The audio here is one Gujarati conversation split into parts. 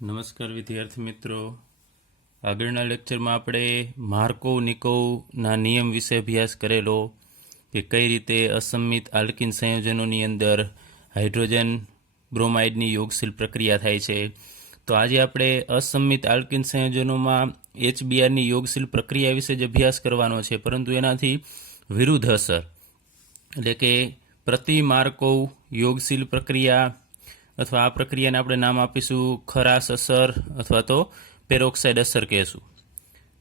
નમસ્કાર વિદ્યાર્થી મિત્રો, આગળના લેક્ચરમાં આપણે માર્કોવ-નિકોવના નિયમ વિશે અભ્યાસ કરેલો કે કઈ રીતે અસંમિત આલ્કિન સંયોજનોની અંદર હાઇડ્રોજન બ્રોમાઇડની યોગશીલ પ્રક્રિયા થાય છે. તો આજે આપણે અસંમિત આલ્કિન સંયોજનોમાં HBrની યોગશીલ પ્રક્રિયા વિશે જ અભ્યાસ કરવાનો છે, પરંતુ એનાથી વિરુદ્ધ અસર એટલે કે પ્રતિ માર્કોવ યોગશીલ પ્રક્રિયા અથવા આ પ્રક્રિયાને આપણે નામ આપીશું ખરાશ અસર અથવા તો પેરોક્સાઇડ અસર કહેશું.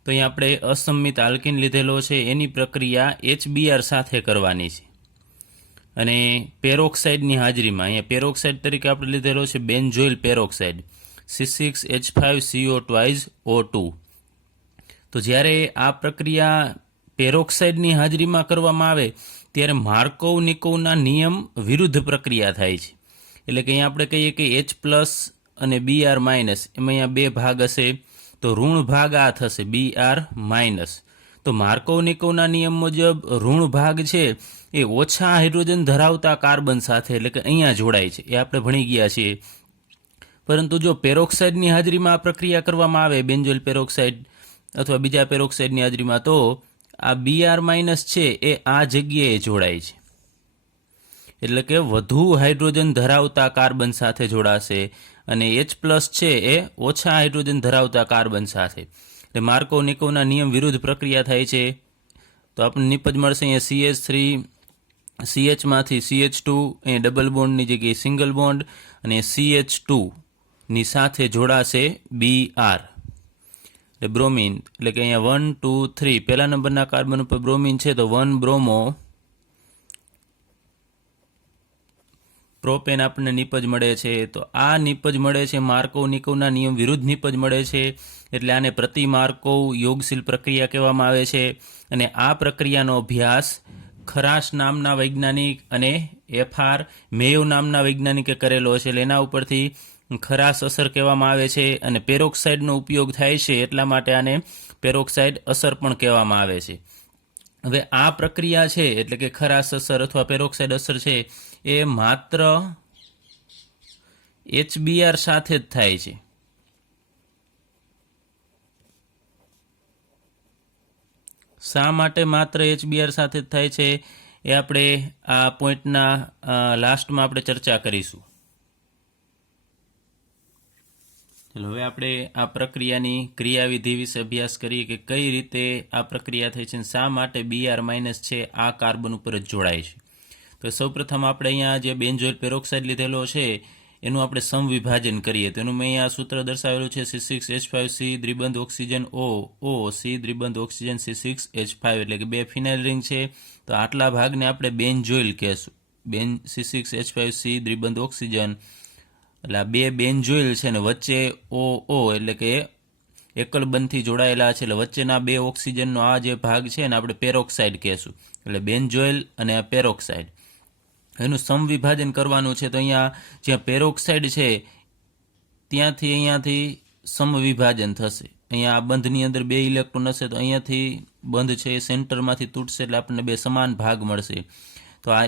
તો અહીં આપણે અસંમિત આલ્કિન લીધેલો છે, એની પ્રક્રિયા HBr સાથે કરવાની છે અને પેરોક્સાઇડની હાજરીમાં અહીંયા પેરોક્સાઇડ તરીકે આપણે લીધેલો છે બેન્ઝોઇલ પેરોક્સાઇડ C6H5CO2O2. તો જ્યારે આ પ્રક્રિયા પેરોક્સાઇડની હાજરીમાં કરવામાં આવે ત્યારે માર્કોવ-નિકોવના નિયમ વિરુદ્ધ પ્રક્રિયા થાય છે. એટલે કે અહીંયા આપણે કહીએ કે H+ અને Br- એમાં અહીંયા બે ભાગ હશે, તો ઋણ ભાગ આ થશે Br-. તો માર્કોવ-નિકોવના નિયમ મુજબ ઋણ ભાગ છે એ ઓછા હાઇડ્રોજન ધરાવતા કાર્બન સાથે એટલે કે અહીંયા જોડાય છે, એ આપણે ભણી ગયા છીએ. પરંતુ જો પેરોક્સાઇડની હાજરીમાં આ પ્રક્રિયા કરવામાં આવે બેન્ઝોઇલ પેરોક્સાઇડ અથવા બીજા પેરોક્સાઇડની હાજરીમાં, તો આ Br- છે એ આ જગ્યાએ જોડાય છે, એટલે કે વધુ હાઇડ્રોજન ધરાવતા કાર્બન સાથે જોડાશે અને H+ છે એ ઓછા હાઇડ્રોજન ધરાવતા કાર્બન સાથે. એટલે માર્કોવ-નિકોવના નિયમ વિરુદ્ધ પ્રક્રિયા થાય છે. તો આપણને નિપજ મળશે અહીંયા CH માંથી CH2, અહીંયા ડબલ બોન્ડની જગ્યાએ સિંગલ બોન્ડ અને CH2 ની સાથે જોડાશે Br એટલે બ્રોમિન. એટલે કે અહીંયા 1 2 3 પહેલા નંબરના કાર્બન ઉપર બ્રોમિન છે, તો 1 બ્રોમો પ્રોપેન આપણને નિપજ મળે છે. તો આ નિપજ મળે છે માર્કોવ-નિકોવના નિયમ વિરુદ્ધ નિપજ મળે છે, એટલે આને પ્રતિ માર્કોવ યોગશીલ પ્રક્રિયા કહેવામાં આવે છે. અને આ પ્રક્રિયાનો અભ્યાસ ખરાશ નામના વૈજ્ઞાનિક અને FR મેયો નામના વૈજ્ઞાનિકે કરેલો છે, એટલે એના ઉપરથી ખરાશ અસર કહેવામાં આવે છે. અને પેરોક્સાઇડનો ઉપયોગ થાય છે એટલા માટે આને પેરોક્સાઇડ અસર પણ કહેવામાં આવે છે. હવે આ પ્રક્રિયા છે એટલે કે ખરાશ અસર અથવા પેરોક્સાઇડ અસર છે એ માત્ર HBr સાથે જ થાય છે. શા માટે માત્ર HBr સાથે જ થાય છે એ આપણે આ પોઈન્ટના લાસ્ટમાં આપણે ચર્ચા કરીશું. ચલો હવે આપણે આ પ્રક્રિયાની ક્રિયાવિધિ વિશે અભ્યાસ કરીએ કે કઈ રીતે આ પ્રક્રિયા થઈ છે અને શા માટે Br- છે આ કાર્બન ઉપર જ જોડાય છે. તો સૌપ્રથમ આપણે અહીંયા જે બેન્ઝોઇલ પેરોક્સાઇડ લીધેલો છે એનું આપણે સમવિભાજન કરીએ. તો એનું મેં અહીંયા સૂત્ર દર્શાવેલું છે C6H5C દ્વિબંધ ઓક્સિજન O C દ્વિબંધ ઓક્સિજન C6H5 એટલે કે બે ફિનાઇલ રિંગ છે. તો આટલા ભાગને આપણે બેન્ઝોઇલ કહેશું, C6H5C દ્વિબંધ ઓક્સિજન એટલે આ બે બેન્ઝોઇલ છે ને વચ્ચે O એટલે કે એકલ બંધથી જોડાયેલા છે, એટલે વચ્ચેના બે ઓક્સિજનનો આ જે ભાગ છે ને આપણે પેરોક્સાઇડ કહેશું. એટલે બેન્ઝોઇલ અને આ પેરોક્સાઇડ એનું સમવિભાજન કરવાનું છે. તો અહીંયા જ્યાં પેરોક્સાઇડ છે ત્યાંથી અહીંયાથી સમવિભાજન થશે. અહીંયા આ બંધની અંદર બે ઇલેક્ટ્રોન હશે, તો અહીંયાથી બંધ છે એ સેન્ટરમાંથી તૂટશે એટલે આપણને બે સમાન ભાગ મળશે. તો આ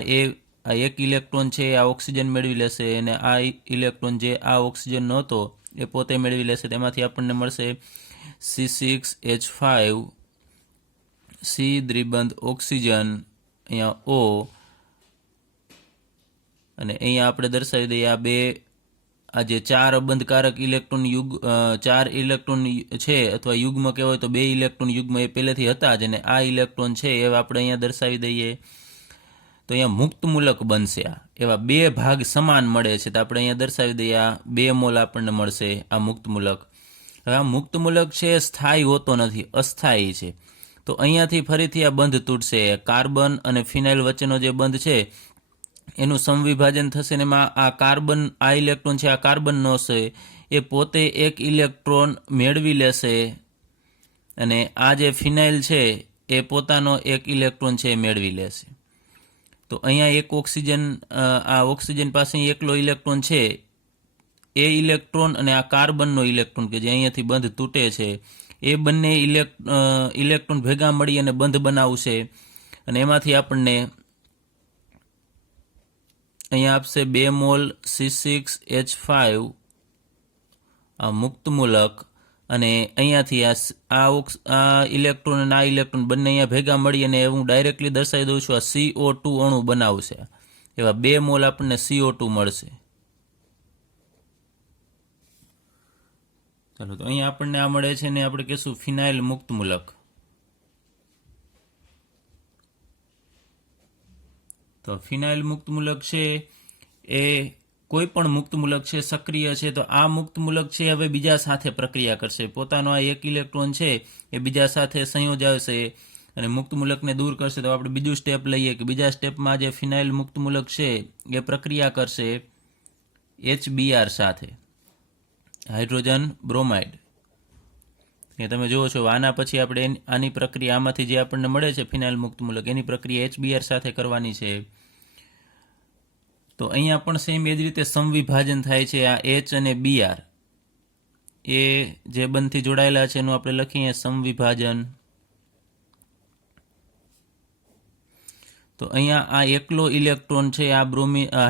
એક ઇલેક્ટ્રોન છે આ ઓક્સિજન મેળવી લેશે અને આ ઇલેક્ટ્રોન જે આ ઓક્સિજન નહોતો એ પોતે મેળવી લેશે. તેમાંથી આપણને મળશે C6H5C દ્વિબંધ ઓક્સિજન અહીંયા O અને અહીંયા આપણે દર્શાવી દઈએ આ જે ચાર અબંધકારક ઇલેક્ટ્રોન ચાર ઇલેક્ટ્રોન છે અથવા યુગ્મ કહેવાય તો બે ઇલેક્ટ્રોન યુગ્મ એ પહેલેથી હતા જ, અને આ ઇલેક્ટ્રોન છે એ આપણે અહીંયા દર્શાવી દઈએ. તો અહીંયા મુક્ત મૂલક બનશે, એવા બે ભાગ સમાન મળે છે. તો આપણે અહીંયા દર્શાવી દઈએ આ 2 મોલ આપણને મળશે આ મુક્ત મૂલક. હવે આ મુક્ત મૂલક છે સ્થાયી હોતો નથી, અસ્થાયી છે. તો અહીંયાથી ફરીથી આ બંધ તૂટશે, કાર્બન અને ફિનાઇલ વચ્ચેનો જે બંધ છે એનું સમવિભાજન થશે ને એમાં આ કાર્બન આ ઇલેક્ટ્રોન છે આ કાર્બનનો છે એ પોતે એક ઇલેક્ટ્રોન મેળવી લેશે અને આ જે ફિનાઇલ છે એ પોતાનો એક ઇલેક્ટ્રોન છે એ મેળવી લેશે. તો અહીંયા એક ઓક્સિજન આ ઓક્સિજન પાસે એકલો ઇલેક્ટ્રોન છે, એ ઇલેક્ટ્રોન અને આ કાર્બનનો ઇલેક્ટ્રોન કે જે અહીંયાથી બંધ તૂટે છે એ બંને ઇલેક્ટ્રોન ભેગા મળી અને બંધ બનાવશે અને એમાંથી આપણને અહીંયા આપશે 2 મોલ C6H5 આ મુક્ત મૂલક અને અહીંયાથી આ ઇલેક્ટ્રોન અને આ ઇલેક્ટ્રોન બંને અહીંયા ભેગા મળી અને હું ડાયરેક્ટલી દર્શાવી દઉં છું. આ CO2 અણુ બનાવશે. એવા 2 મોલ આપણને CO2 મળશે. ચાલો, તો અહીંયા આપણને આ મળે છે ને આપણે કહીશું ફિનાઇલ મુક્ત મૂલક. તો ફિનાઇલ મુક્ત મૂલક છે એ કોઈ પણ મુક્ત મૂલક છે, સક્રિય છે, તો આ મુક્ત મૂલક છે હવે બીજા સાથે પ્રક્રિયા કરશે. પોતાનો આ એક ઇલેક્ટ્રોન છે એ બીજા સાથે સંયોજાવશે અને મુક્ત મૂલકને દૂર કરશે. તો આપણે બીજું સ્ટેપ લઈએ કે બીજા સ્ટેપમાં જે ફિનાઇલ મુક્ત મૂલક છે એ પ્રક્રિયા કરશે HBr સાથે, હાઇડ્રોજન બ્રોમાઇડ. એ તમે જુઓ છો આના પછી આપણે આની પ્રક્રિયા, આમાંથી જે આપણને મળે છે ફિનાઇલ મુક્ત મૂલક, એની પ્રક્રિયા HBr સાથે કરવાની છે. તો અહીંયા પણ સેમ એ જ રીતે સમવિભાજન થાય છે. આ H અને Br એ જે બંધથી જોડાયેલા છે એનું આપણે લખીએ સમવિભાજન. તો અહીંયા આ એકલો ઇલેક્ટ્રોન છે આ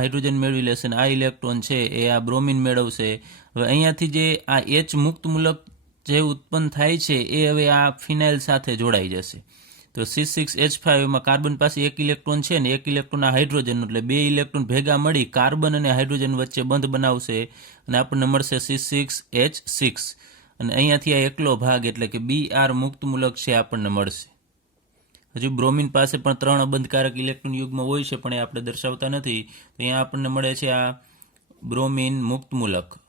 હાઇડ્રોજન મેળવી લેશે અને આ ઇલેક્ટ્રોન છે એ આ બ્રોમિન મેળવશે. હવે અહીંયાથી જે આ H મુક્ત મૂલક જે ઉત્પન્ન થાય છે એ હવે આ ફિનાઇલ સાથે જોડાઈ જશે. તો C6H5 એમાં કાર્બન પાસે એક ઇલેક્ટ્રોન છે ને એક ઇલેક્ટ્રોન આ હાઇડ્રોજન, એટલે 2 ઇલેક્ટ્રોન ભેગા મળી કાર્બન અને હાઇડ્રોજન વચ્ચે બંધ બનાવશે અને આપણને મળશે C6H6. અને અહીંયાથી આ એકલો ભાગ એટલે કે Br મુક્ત મૂલક છે આપણને મળશે. હજુ બ્રોમિન પાસે પણ 3 અબંધકારક ઇલેક્ટ્રોન યુગ્મ હોય છે પણ એ આપણે દર્શાવતા નથી. તો અહીંયા આપણને મળે છે આ બ્રોમિન મુક્ત મૂલક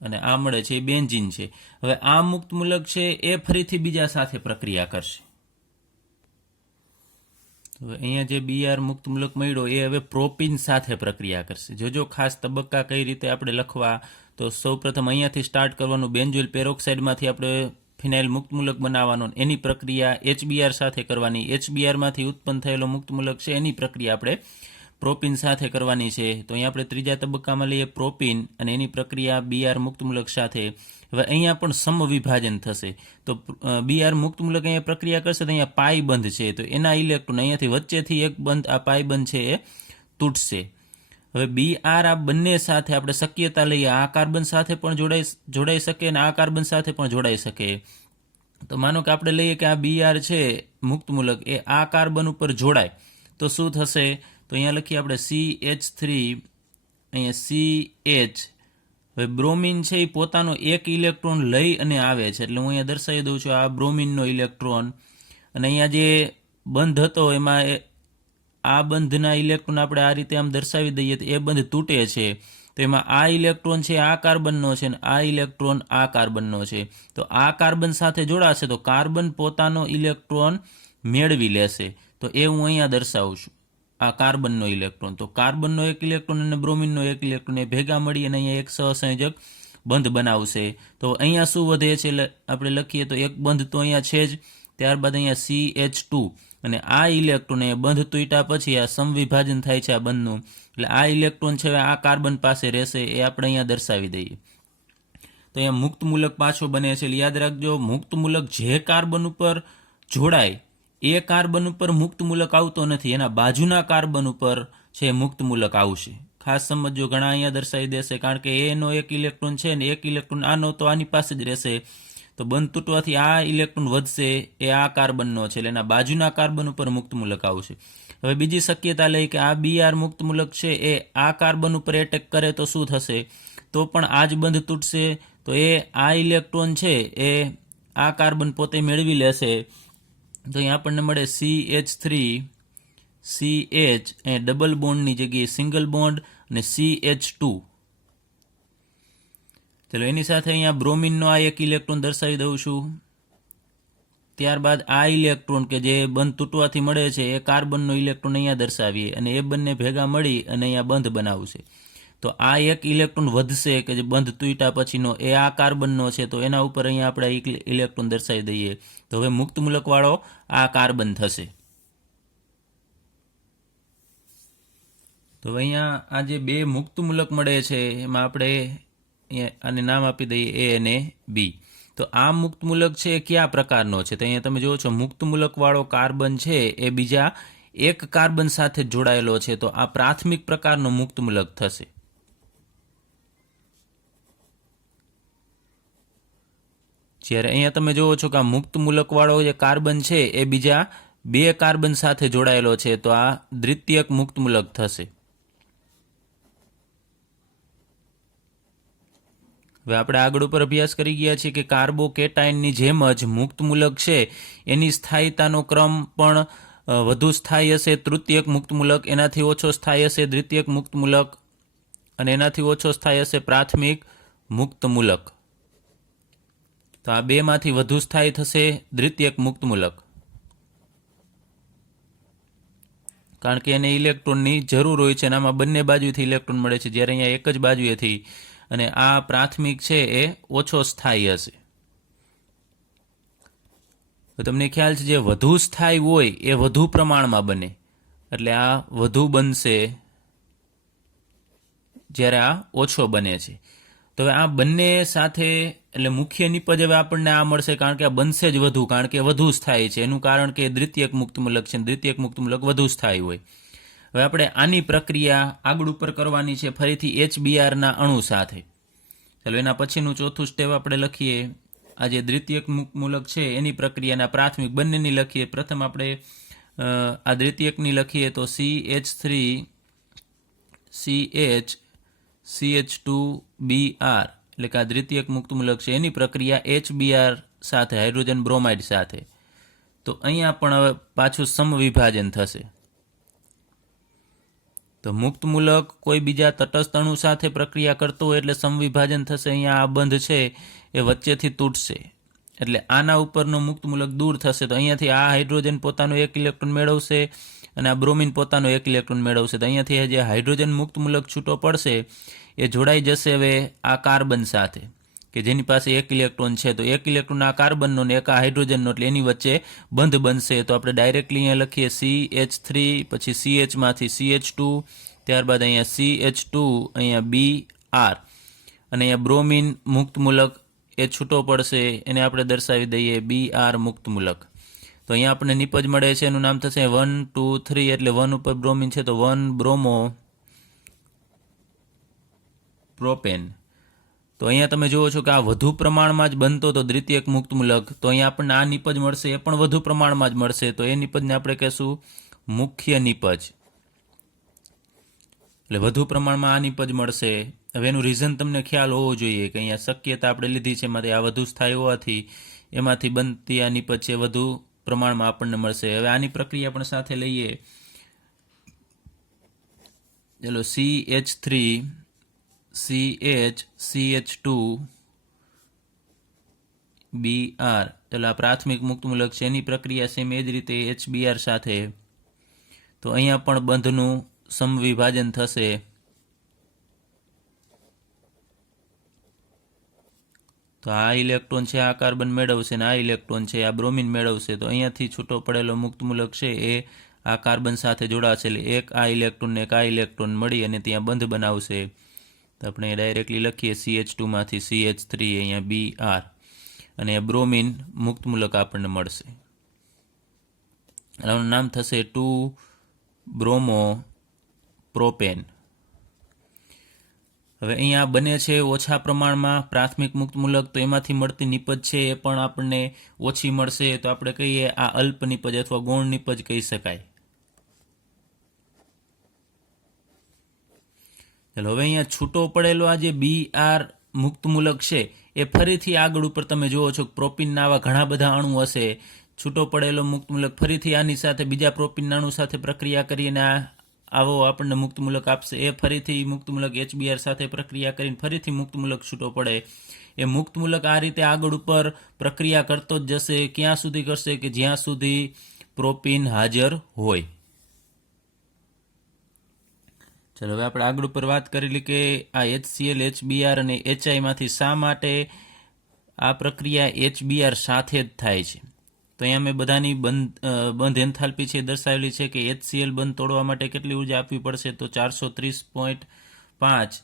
અને આ મળે છે એ બેન્ઝીન છે. હવે આ મુક્ત મૂલક છે એ ફરીથી બીજા સાથે પ્રક્રિયા કરશે. હવે અહીંયા જે Br મુક્ત મૂલક મળ્યો એ હવે પ્રોપીન સાથે પ્રક્રિયા કરશે. જોજો ખાસ તબક્કા કઈ રીતે આપણે લખવા. તો સૌપ્રથમ અહીંયાથી સ્ટાર્ટ કરવાનું, બેન્ઝોઇલ પેરોક્સાઇડમાંથી આપણે ફિનાઇલ મુક્ત મૂલક બનાવવાનો, એની પ્રક્રિયા HBr સાથે કરવાની. HBrમાંથી ઉત્પન્ન થયેલો મુક્ત મૂલક છે એની પ્રક્રિયા આપણે પ્રોપીન સાથે કરવાની છે. તો અહીંયા આપણે ત્રીજા તબક્કામાં લઈએ પ્રોપીન અને એની પ્રક્રિયા Br મુક્ત મૂલક સાથે. હવે અહીંયા પણ સમવિભાજન થશે. તો Br મુક્ત મૂલક અહીંયા પ્રક્રિયા કરશે તો અહીંયા પાઈ બંધ છે, તો એના ઇલેક્ટ્રોન અહીંયાથી વચ્ચેથી એક બંધ, આ પાઈ બંધ છે એ તૂટશે. હવે Br આ બંને સાથે આપણે શક્યતા લઈએ, આ કાર્બન સાથે પણ જોડાઈ શકે અને આ કાર્બન સાથે પણ જોડાઈ શકે. તો માનો કે આપણે લઈએ કે આ Br છે મુક્ત મૂલક એ આ કાર્બન ઉપર જોડાય તો શું થશે? તો અહીંયા લખીએ આપણે CH3, અહીંયા CH. હવે બ્રોમિન છે એ પોતાનો એક ઇલેક્ટ્રોન લઈ અને આવે છે, એટલે હું અહીંયા દર્શાવી દઉં છું આ બ્રોમિનનો ઇલેક્ટ્રોન. અને અહીંયા જે બંધ હતો એમાં આ બંધના ઇલેક્ટ્રોન આપણે આ રીતે આમ દર્શાવી દઈએ તો એ બંધ તૂટે છે. તો એમાં આ ઇલેક્ટ્રોન છે આ કાર્બનનો છે અને આ ઇલેક્ટ્રોન આ કાર્બનનો છે. તો આ કાર્બન સાથે જોડાશે તો કાર્બન પોતાનો ઇલેક્ટ્રોન મેળવી લેશે. તો એ હું અહીંયા દર્શાવું છું, આ કાર્બનનો ઇલેક્ટ્રોન. તો કાર્બનનો એક ઇલેક્ટ્રોન અને બ્રોમિનનો એક ઇલેક્ટ્રોન એ ભેગા મળી અને અહીંયા એક સહસંયોજક બંધ બનાવશે. તો અહીંયા શું વધે છે આપણે લખીએ તો એક બંધ તો અહીંયા છે જ, ત્યારબાદ અહીંયા CH2 અને આ ઇલેક્ટ્રોન એ બંધ તૂટ્યા પછી આ સમવિભાજન થાય છે આ બંધનું, એટલે આ ઇલેક્ટ્રોન છે આ કાર્બન પાસે રહેશે, એ આપણે અહીંયા દર્શાવી દઈએ. તો અહીંયા મુક્ત મૂલક પાછો બને છે. યાદ રાખજો, મુક્ત મૂલક જે કાર્બન ઉપર જોડાય એ કાર્બન ઉપર મુક્ત મૂલક આવતો નથી, એના બાજુના કાર્બન ઉપર છે મુક્ત મૂલક આવશે. ખાસ સમજો, ઘણા અહીંયા દર્શાવી દેશે કારણ કે એનો એક ઇલેક્ટ્રોન છે ને એક ઇલેક્ટ્રોન આનો તો આની પાસે જ રહેશે. તો બંધ તૂટવાથી આ ઇલેક્ટ્રોન વધશે એ આ કાર્બનનો છે, એટલે એના બાજુના કાર્બન ઉપર મુક્ત મૂલક આવશે. હવે બીજી શક્યતા લઈ કે આ Br મુક્ત મૂલક છે એ આ કાર્બન ઉપર એટેક કરે તો શું થશે? તો પણ આ જ બંધ તૂટશે. તો એ આ ઇલેક્ટ્રોન છે એ આ કાર્બન પોતે મેળવી લેશે. તો અહીંયા આપણને મળે CH3 CH, એ ડબલ બોન્ડની જગ્યાએ સિંગલ બોન્ડ અને CH2. ચલો એની સાથે અહીંયા બ્રોમિનનો આ એક ઇલેક્ટ્રોન દર્શાવી દઉં છું. ત્યારબાદ આ ઇલેક્ટ્રોન કે જે બંધ તૂટવાથી મળે છે એ કાર્બનનો ઇલેક્ટ્રોન અહીંયા દર્શાવીએ અને એ બંને ભેગા મળી અને અહીંયા બંધ બનાવશે. તો આ એક ઇલેક્ટ્રોન વધશે કે જે બંધ તૂટ્યા પછીનો, એ આ કાર્બનનો છે, તો એના ઉપર અહીંયા આપણે એક ઇલેક્ટ્રોન દર્શાવી દઈએ. તો હવે મુક્ત મૂલકવાળો આ કાર્બન થશે. તો અહીંયા આ જે 2 મુક્ત મૂલક મળે છે એમાં આપણે આને નામ આપી દઈએ A અને B. તો આ મુક્ત મૂલક છે એ કયા પ્રકારનો છે? તો અહીંયા તમે જુઓ છો મુક્ત મૂલકવાળો કાર્બન છે એ બીજા એક કાર્બન સાથે જોડાયેલો છે, તો આ પ્રાથમિક પ્રકારનો મુક્ત મૂલક થશે. જ્યારે અહીંયા તમે જુઓ છો કે આ મુક્ત મૂલકવાળો જે કાર્બન છે એ બીજા 2 કાર્બન સાથે જોડાયેલો છે, તો આ દ્વિતીયક મુક્ત મૂલક થશે. હવે આપણે આગળ ઉપર અભ્યાસ કરી ગયા છીએ કે કાર્બોકેટાઇનની જેમ જ મુક્ત મૂલક છે એની સ્થાયીતાનો ક્રમ પણ વધુ સ્થાયી હશે તૃતીયક મુક્ત મૂલક, એનાથી ઓછો સ્થાયી હશે દ્વિતીયક મુક્ત મૂલક, અને એનાથી ઓછો સ્થાયી હશે પ્રાથમિક મુક્ત મૂલક. તો આ 2 માંથી વધુ સ્થાયી થશે દ્વિતીયક મુક્ત મૂલક, કારણ કે એને ઇલેક્ટ્રોનની જરૂર હોય છે અને આમાં બંને બાજુથી ઇલેક્ટ્રોન મળે છે, જ્યારે અહીંયા એક જ બાજુએથી. અને આ પ્રાથમિક છે એ ઓછો સ્થાયી હશે. તો તમને ખ્યાલ છે જે વધુ સ્થાયી હોય એ વધુ પ્રમાણમાં બને, એટલે આ વધુ બનશે જ્યારે આ ઓછો બને છે. તો હવે આ બંને સાથે એટલે મુખ્ય નિપજ હવે આપણને આ મળશે, કારણ કે આ બનશે જ વધુ, કારણ કે વધુ સ્થાયી છે. એનું કારણ કે દ્વિતીયક મુક્ત મૂલક છે, દ્વિતીયક મુક્ત મૂલક વધુ સ્થાયી હોય. હવે આપણે આની પ્રક્રિયા આગળ ઉપર કરવાની છે ફરીથી HBrના અણુ સાથે. ચાલો એના પછીનું ચોથું સ્ટેપ આપણે લખીએ. આ જે દ્વિતીયક મુક્ત મૂલક છે એની પ્રક્રિયાના પ્રાથમિક બંનેની લખીએ. પ્રથમ આપણે આ દ્વિતીયકની લખીએ તો CH3CH CH2Br, એટલે કે આ દ્વિતીયક મુક્ત મૂલક છે એની પ્રક્રિયા HBr સાથે, હાઇડ્રોજન બ્રોમાઇડ સાથે. તો અહીંયા પણ હવે પાછું સમવિભાજન થશે. તો મુક્ત મૂલક કોઈ બીજા તટસ્થ અણુ સાથે પ્રક્રિયા કરતો હોય એટલે સમવિભાજન થશે. અહીંયા આ બંધ છે એ વચ્ચેથી તૂટશે, એટલે આના ઉપરનું મુક્ત મૂલક દૂર થશે. તો અહીંયાથી આ હાઇડ્રોજન પોતાનો 1 ઇલેક્ટ્રોન મેળવશે અને આ બ્રોમિન પોતાનો 1 ઇલેક્ટ્રોન મેળવશે. તો અહીંયાથી જે હાઇડ્રોજન મુક્ત મૂલક છૂટો પડશે એ જોડાઈ જશે હવે આ કાર્બન સાથે, કે જેની પાસે 1 ઇલેક્ટ્રોન છે. તો 1 ઇલેક્ટ્રોન આ કાર્બનનો ને 1 આ હાઇડ્રોજનનો, એટલે એની વચ્ચે બંધ બનશે. તો આપણે ડાયરેક્ટલી અહીંયા લખીએ CH3, પછી CH માંથી CH2, ત્યારબાદ અહીંયા CH2, અહીંયા Br, અને અહીંયા બ્રોમિન મુક્ત મૂલક એ છૂટો પડશે, એને આપણે દર્શાવી દઈએ Br મુક્ત મૂલક. તો અહીંયા આપણને નિપજ મળે છે, એનું નામ થશે 1 2 3, એટલે 1 ઉપર બ્રોમિન છે તો 1 બ્રોમો પ્રોપેન. તો અહીંયા તમે જુઓ છો કે આ વધુ પ્રમાણમાં જ બનતો તો દ્વિતીયક મુક્ત મૂલક, તો અહીંયા આપણને આ નિપજ મળશે, એ પણ વધુ પ્રમાણમાં જ મળશે. તો એ નિપજને આપણે કહેશું મુખ્ય નિપજ, એટલે વધુ પ્રમાણમાં આ નિપજ મળશે. હવે એનું રીઝન તમને ખ્યાલ હોવો જોઈએ કે અહીંયા શક્યતા આપણે લીધી છે એમાંથી આ વધુ સ્થાયી હોવાથી એમાંથી બનતી આ નિપજ છે વધુ પ્રમાણમાં આપણને મળશે. હવે આની પ્રક્રિયા પણ સાથે લઈએ. ચલો CH3 CH CH2 Br, ચલો આ પ્રાથમિક મુક્ત મૂલક છે એની પ્રક્રિયા સેમ એ જ રીતે HBr સાથે. તો અહીંયા પણ બંધનું સમવિભાજન થશે. તો આ ઇલેક્ટ્રોન છે આ કાર્બન મેળવશે અને આ ઇલેક્ટ્રોન છે આ બ્રોમિન મેળવશે. તો અહીંયાથી છૂટો પડેલો મુક્ત મૂલક છે એ આ કાર્બન સાથે જોડાશે, એટલે 1 આ ઇલેક્ટ્રોન ને 1 આ ઇલેક્ટ્રોન મળી અને ત્યાં બંધ બનાવશે. તો આપણે ડાયરેક્ટલી લખીએ CH2 માંથી CH3, અહીંયા Br, અને બ્રોમિન મુક્ત મૂલક આપણને મળશે. આનું નામ થશે 2 બ્રોમો પ્રોપેન. હવે અહીંયા બને છે ઓછા પ્રમાણમાં પ્રાથમિક મુક્ત મૂલક, તો એમાંથી મળતી નિપજ છે એ પણ આપણને ઓછી મળશે. તો આપણે કહીએ આ અલ્પ નિપજ અથવા ગૌણ નિપજ કહી શકાય. ચાલો હવે અહીંયા છૂટો પડેલો આ જે Br મુક્ત મૂલક છે એ ફરીથી આગળ ઉપર તમે જુઓ છો પ્રોપીનના આવા ઘણા બધા અણુ હશે. છૂટો પડેલો મુક્ત મૂલક ફરીથી આની સાથે બીજા પ્રોપીનના અણુ સાથે પ્રક્રિયા કરીને આવો આપણને મુક્ત મૂલક આપશે. એ ફરીથી મુક્ત મૂલક HBr સાથે પ્રક્રિયા કરીને ફરીથી મુક્ત મૂલક છૂટો પડે. એ મુક્ત મૂલક આ રીતે આગળ ઉપર પ્રક્રિયા કરતો જ જશે. ક્યાં સુધી કરશે? કે જ્યાં સુધી પ્રોપીન હાજર હોય. ચલો હવે આપણે આગળ ઉપર વાત કરેલી કે આ HCl, HBr અને HI માંથી શા માટે આ પ્રક્રિયા HBr સાથે જ થાય છે. તો અહીંયા મેં બધાની બંધ એન્થાલ્પી છે દર્શાવેલી છે કે HCl બંધ તોડવા માટે કેટલી ઉર્જા આપવી પડશે, તો 430.5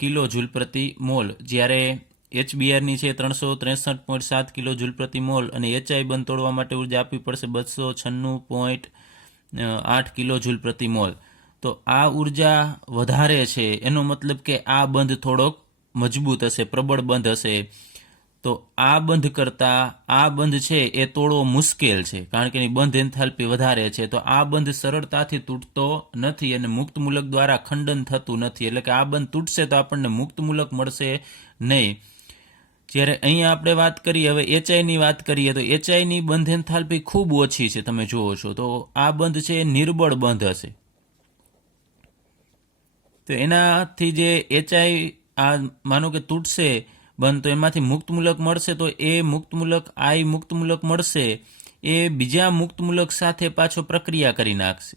કિલો જૂલ પ્રતિ મોલ, જ્યારે HBrની છે 363.7 કિલો જૂલ પ્રતિ મોલ, અને HI બંધ તોડવા માટે ઉર્જા આપવી પડશે 296.8 કિલો જૂલ પ્રતિ મોલ. તો આ ઉર્જા વધારે છે, એનો મતલબ કે આ બંધ થોડોક મજબૂત હશે, પ્રબળ બંધ હશે. તો આ બંધ કરતાં આ બંધ છે એ તોડવો મુશ્કેલ છે, કારણ કે એની બંધ એન્થાલ્પી વધારે છે. તો આ બંધ સરળતાથી તૂટતો નથી અને મુક્ત મૂલક દ્વારા ખંડન થતું નથી. એટલે કે આ બંધ તૂટશે તો આપણને મુક્ત મૂલક મળશે નહીં. જ્યારે અહીંયા આપણે વાત કરીએ, હવે એચઆઈની વાત કરીએ, તો એચઆઈની બંધ એન્થાલ્પી ખૂબ ઓછી છે, તમે જુઓ છો. તો આ બંધ છે એ નિર્બળ બંધ હશે. તો એનાથી જે એચઆઈ આ માનો કે તૂટશે બંધ, તો એમાંથી મુક્ત મૂલક મળશે. તો એ મુક્ત મૂલક આઈ મુક્ત મૂલક મળશે એ બીજા મુક્ત મૂલક સાથે પાછો પ્રક્રિયા કરી નાખશે,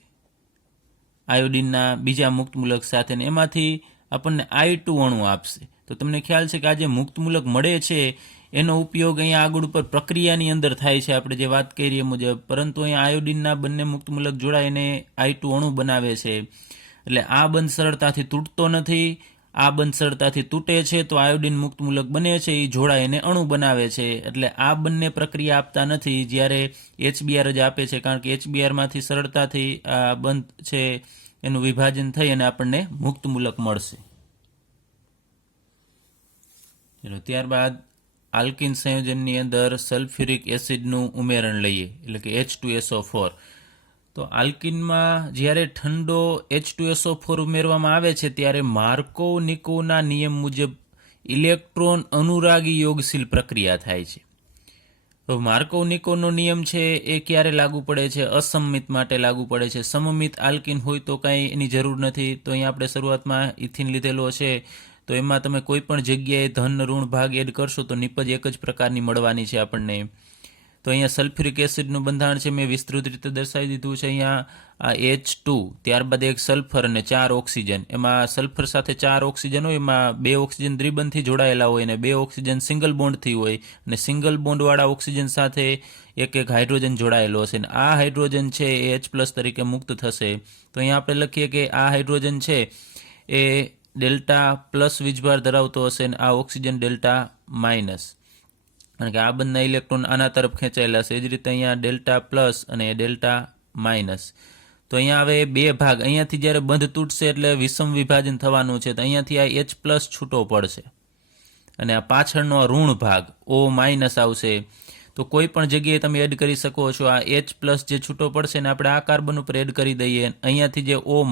આયોડિનના બીજા મુક્ત મૂલક સાથે, ને એમાંથી આપણને I2 અણુ આપશે. તો તમને ખ્યાલ છે કે આ જે મુક્ત મૂલક મળે છે એનો ઉપયોગ અહીંયા આગળ ઉપર પ્રક્રિયાની અંદર થાય છે, આપણે જે વાત કરી એ મુજબ. પરંતુ અહીંયા આયોડિનના બંને મુક્ત મૂલક જોડાઈને I2 અણુ બનાવે છે. એટલે આ બંધ સરળતાથી તૂટતો નથી, આ બંધ સરળતાથી તૂટે છે. તો આયોડિન મુક્ત મૂલક બને છે, એ જોડાઈને અણુ બનાવે છે. એટલે આ બંને પ્રક્રિયા આપતા નથી, જ્યારે HBr જ આપે છે, કારણ કે HBrમાંથી સરળતાથી આ બંધ છે એનું વિભાજન થઈ અને આપણને મુક્ત મૂલક મળશે. ચલો, ત્યારબાદ આલ્કિન સંયોજનની અંદર સલ્ફ્યુરિક એસિડનું ઉમેરણ લઈએ, એટલે કે H2SO4. તો આલ્કિનમાં જ્યારે ઠંડો H2SO4 ઉમેરવામાં આવે છે ત્યારે માર્કોવ-નિકોવના નિયમ મુજબ ઇલેક્ટ્રોન અનુરાગી યોગશીલ પ્રક્રિયા થાય છે. તો માર્કોવ-નિકોવનો નિયમ છે એ ક્યારે લાગુ પડે છે? અસમમિત માટે લાગુ પડે છે. સમમિત આલ્કિન હોય તો કાંઈ એની જરૂર નથી. તો અહીંયા આપણે શરૂઆતમાં ઇથિન લીધેલો છે, તો એમાં તમે કોઈ પણ જગ્યાએ ધન ઋણ ભાગ એડ કરશો તો નિપજ એક જ પ્રકારની મળવાની છે આપણને. તો અહીંયા સલ્ફ્યુરિક એસિડનું બંધારણ છે મેં વિસ્તૃત રીતે દર્શાવી દીધું છે. અહીંયા આ H2, ત્યારબાદ એક સલ્ફર અને 4 ઓક્સિજન. એમાં સલ્ફર સાથે 4 ઓક્સિજન હોય, એમાં 2 ઓક્સિજન દ્વિબંધથી જોડાયેલા હોય અને 2 ઓક્સિજન સિંગલ બોન્ડથી હોય, અને સિંગલ બોન્ડવાળા ઓક્સિજન સાથે એક હાઇડ્રોજન જોડાયેલો હશે. અને આ હાઇડ્રોજન છે એ H+ તરીકે મુક્ત થશે. તો અહીંયા આપણે લખીએ કે આ હાઇડ્રોજન છે એ ડેલ્ટા પ્લસ વીજભાર ધરાવતો હશે અને આ ઓક્સિજન ડેલ્ટા માઇનસ, કારણ કે આ બંને ઇલેક્ટ્રોન આના તરફ ખેંચાયેલા છે. એ જ રીતે અહીંયા ડેલ્ટા પ્લસ અને ડેલ્ટા માઇનસ. તો અહીંયા હવે બે ભાગ, અહીંયાથી જ્યારે બંધ તૂટશે એટલે વિષમ વિભાજન થવાનું છે. તો અહીંયાથી આ H+ છૂટો પડશે અને આ પાછળનો ઋણ ભાગ O- આવશે. તો કોઈ પણ જગ્યાએ તમે એડ કરી શકો છો. આ H+ જે છૂટો પડશે ને આપણે આ કાર્બન ઉપર એડ કરી દઈએ. અહીંયાથી જે O-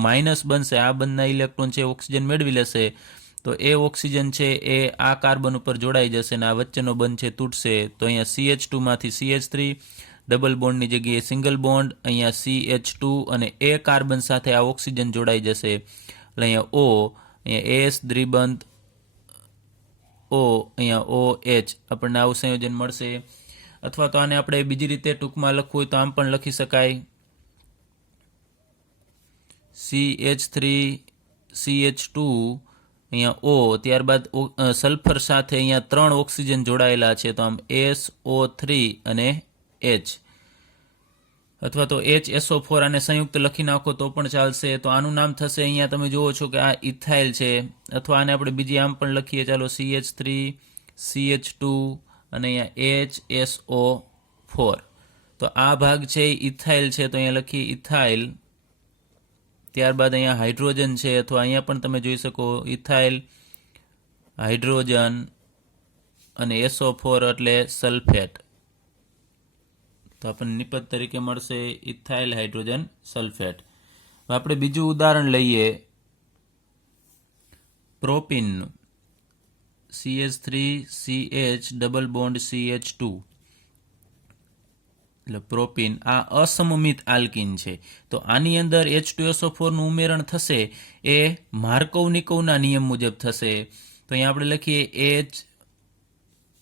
બનશે, આ બંને ઇલેક્ટ્રોન છે ઓક્સિજન મેળવી લેશે. તો એ ઓક્સિજન છે એ આ કાર્બન ઉપર જોડાઈ જશે અને આ વચ્ચેનો બંધ છે તૂટશે. તો અહીંયા CH2 માંથી CH3, ડબલ બોન્ડની જગ્યાએ સિંગલ બોન્ડ, અહીંયા CH2 અને એ કાર્બન સાથે આ ઓક્સિજન જોડાઈ જશે. એટલે અહીંયા O, અહીંયા AS દ્વિબંધ O, અહીંયા OH, આપણને આવું સંયોજન મળશે. અથવા તો આને આપણે બીજી રીતે ટૂંકમાં લખવું હોય તો આમ પણ લખી શકાય, CH3 CH2 અહીંયા O, ત્યારબાદ સલ્ફર સાથે અહીંયા 3 ઓક્સિજન જોડાયેલા છે, તો આમ SO3 અને H, અથવા તો HSO4 આને સંયુક્ત લખી નાખો તો પણ ચાલશે. તો આનું નામ થશે, અહીંયા તમે જુઓ છો કે આ ઇથાઇલ છે, અથવા આને આપણે બીજી આમ પણ લખીએ, ચાલો CH3 CH2 અને અહીંયા HSO4. તો આ ભાગ છે ઇથાઇલ છે, તો અહીંયા લખીએ ઇથાઇલ. ત્યારબાદ અહીંયા હાઇડ્રોજન છે, અથવા અહીંયા પણ તમે જોઈ શકો ઇથાઇલ, હાઇડ્રોજન અને SO4 એટલે સલ્ફેટ. તો આપણને નિપજ તરીકે મળશે ઇથાઇલ હાઇડ્રોજન સલ્ફેટ. આપણે બીજું ઉદાહરણ લઈએ પ્રોપીનનું, CH3CH ડબલ બોન્ડ CH2, એટલે પ્રોપીન. આ અસમમિત આલ્કીન છે. તો આની અંદર H2SO4 નું ઉમેરણ થશે એ માર્કોવ-નિકોવના નિયમ મુજબ થશે. તો અહીંયા આપણે લખીએ H,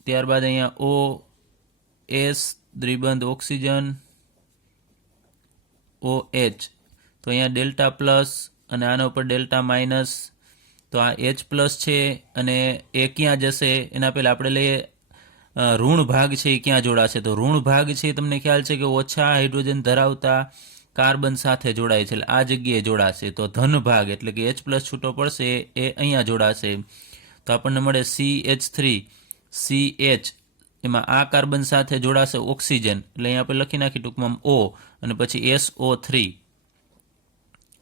ત્યારબાદ અહીંયા OS દ્વિબંધ ઓક્સિજન, OH. તો અહીંયા ડેલ્ટા પ્લસ અને આના ઉપર ડેલ્ટા માઇનસ. તો આ H+ છે અને એ ક્યાં જશે એના પહેલાં આપણે લઈએ ઋણ ભાગ છે એ ક્યાં જોડાશે. તો ઋણ ભાગ છે તમને ખ્યાલ છે કે ઓછા હાઇડ્રોજન ધરાવતા કાર્બન સાથે જોડાય છે, એટલે આ જગ્યાએ જોડાશે. તો ધન ભાગ એટલે કે H+ છૂટો પડશે એ અહીંયા જોડાશે. તો આપણને મળે CH3CH, એમાં આ કાર્બન સાથે જોડાશે ઓક્સિજન, એટલે અહીંયા આપણે લખી નાખી ટૂંકમાં O, અને પછી SO3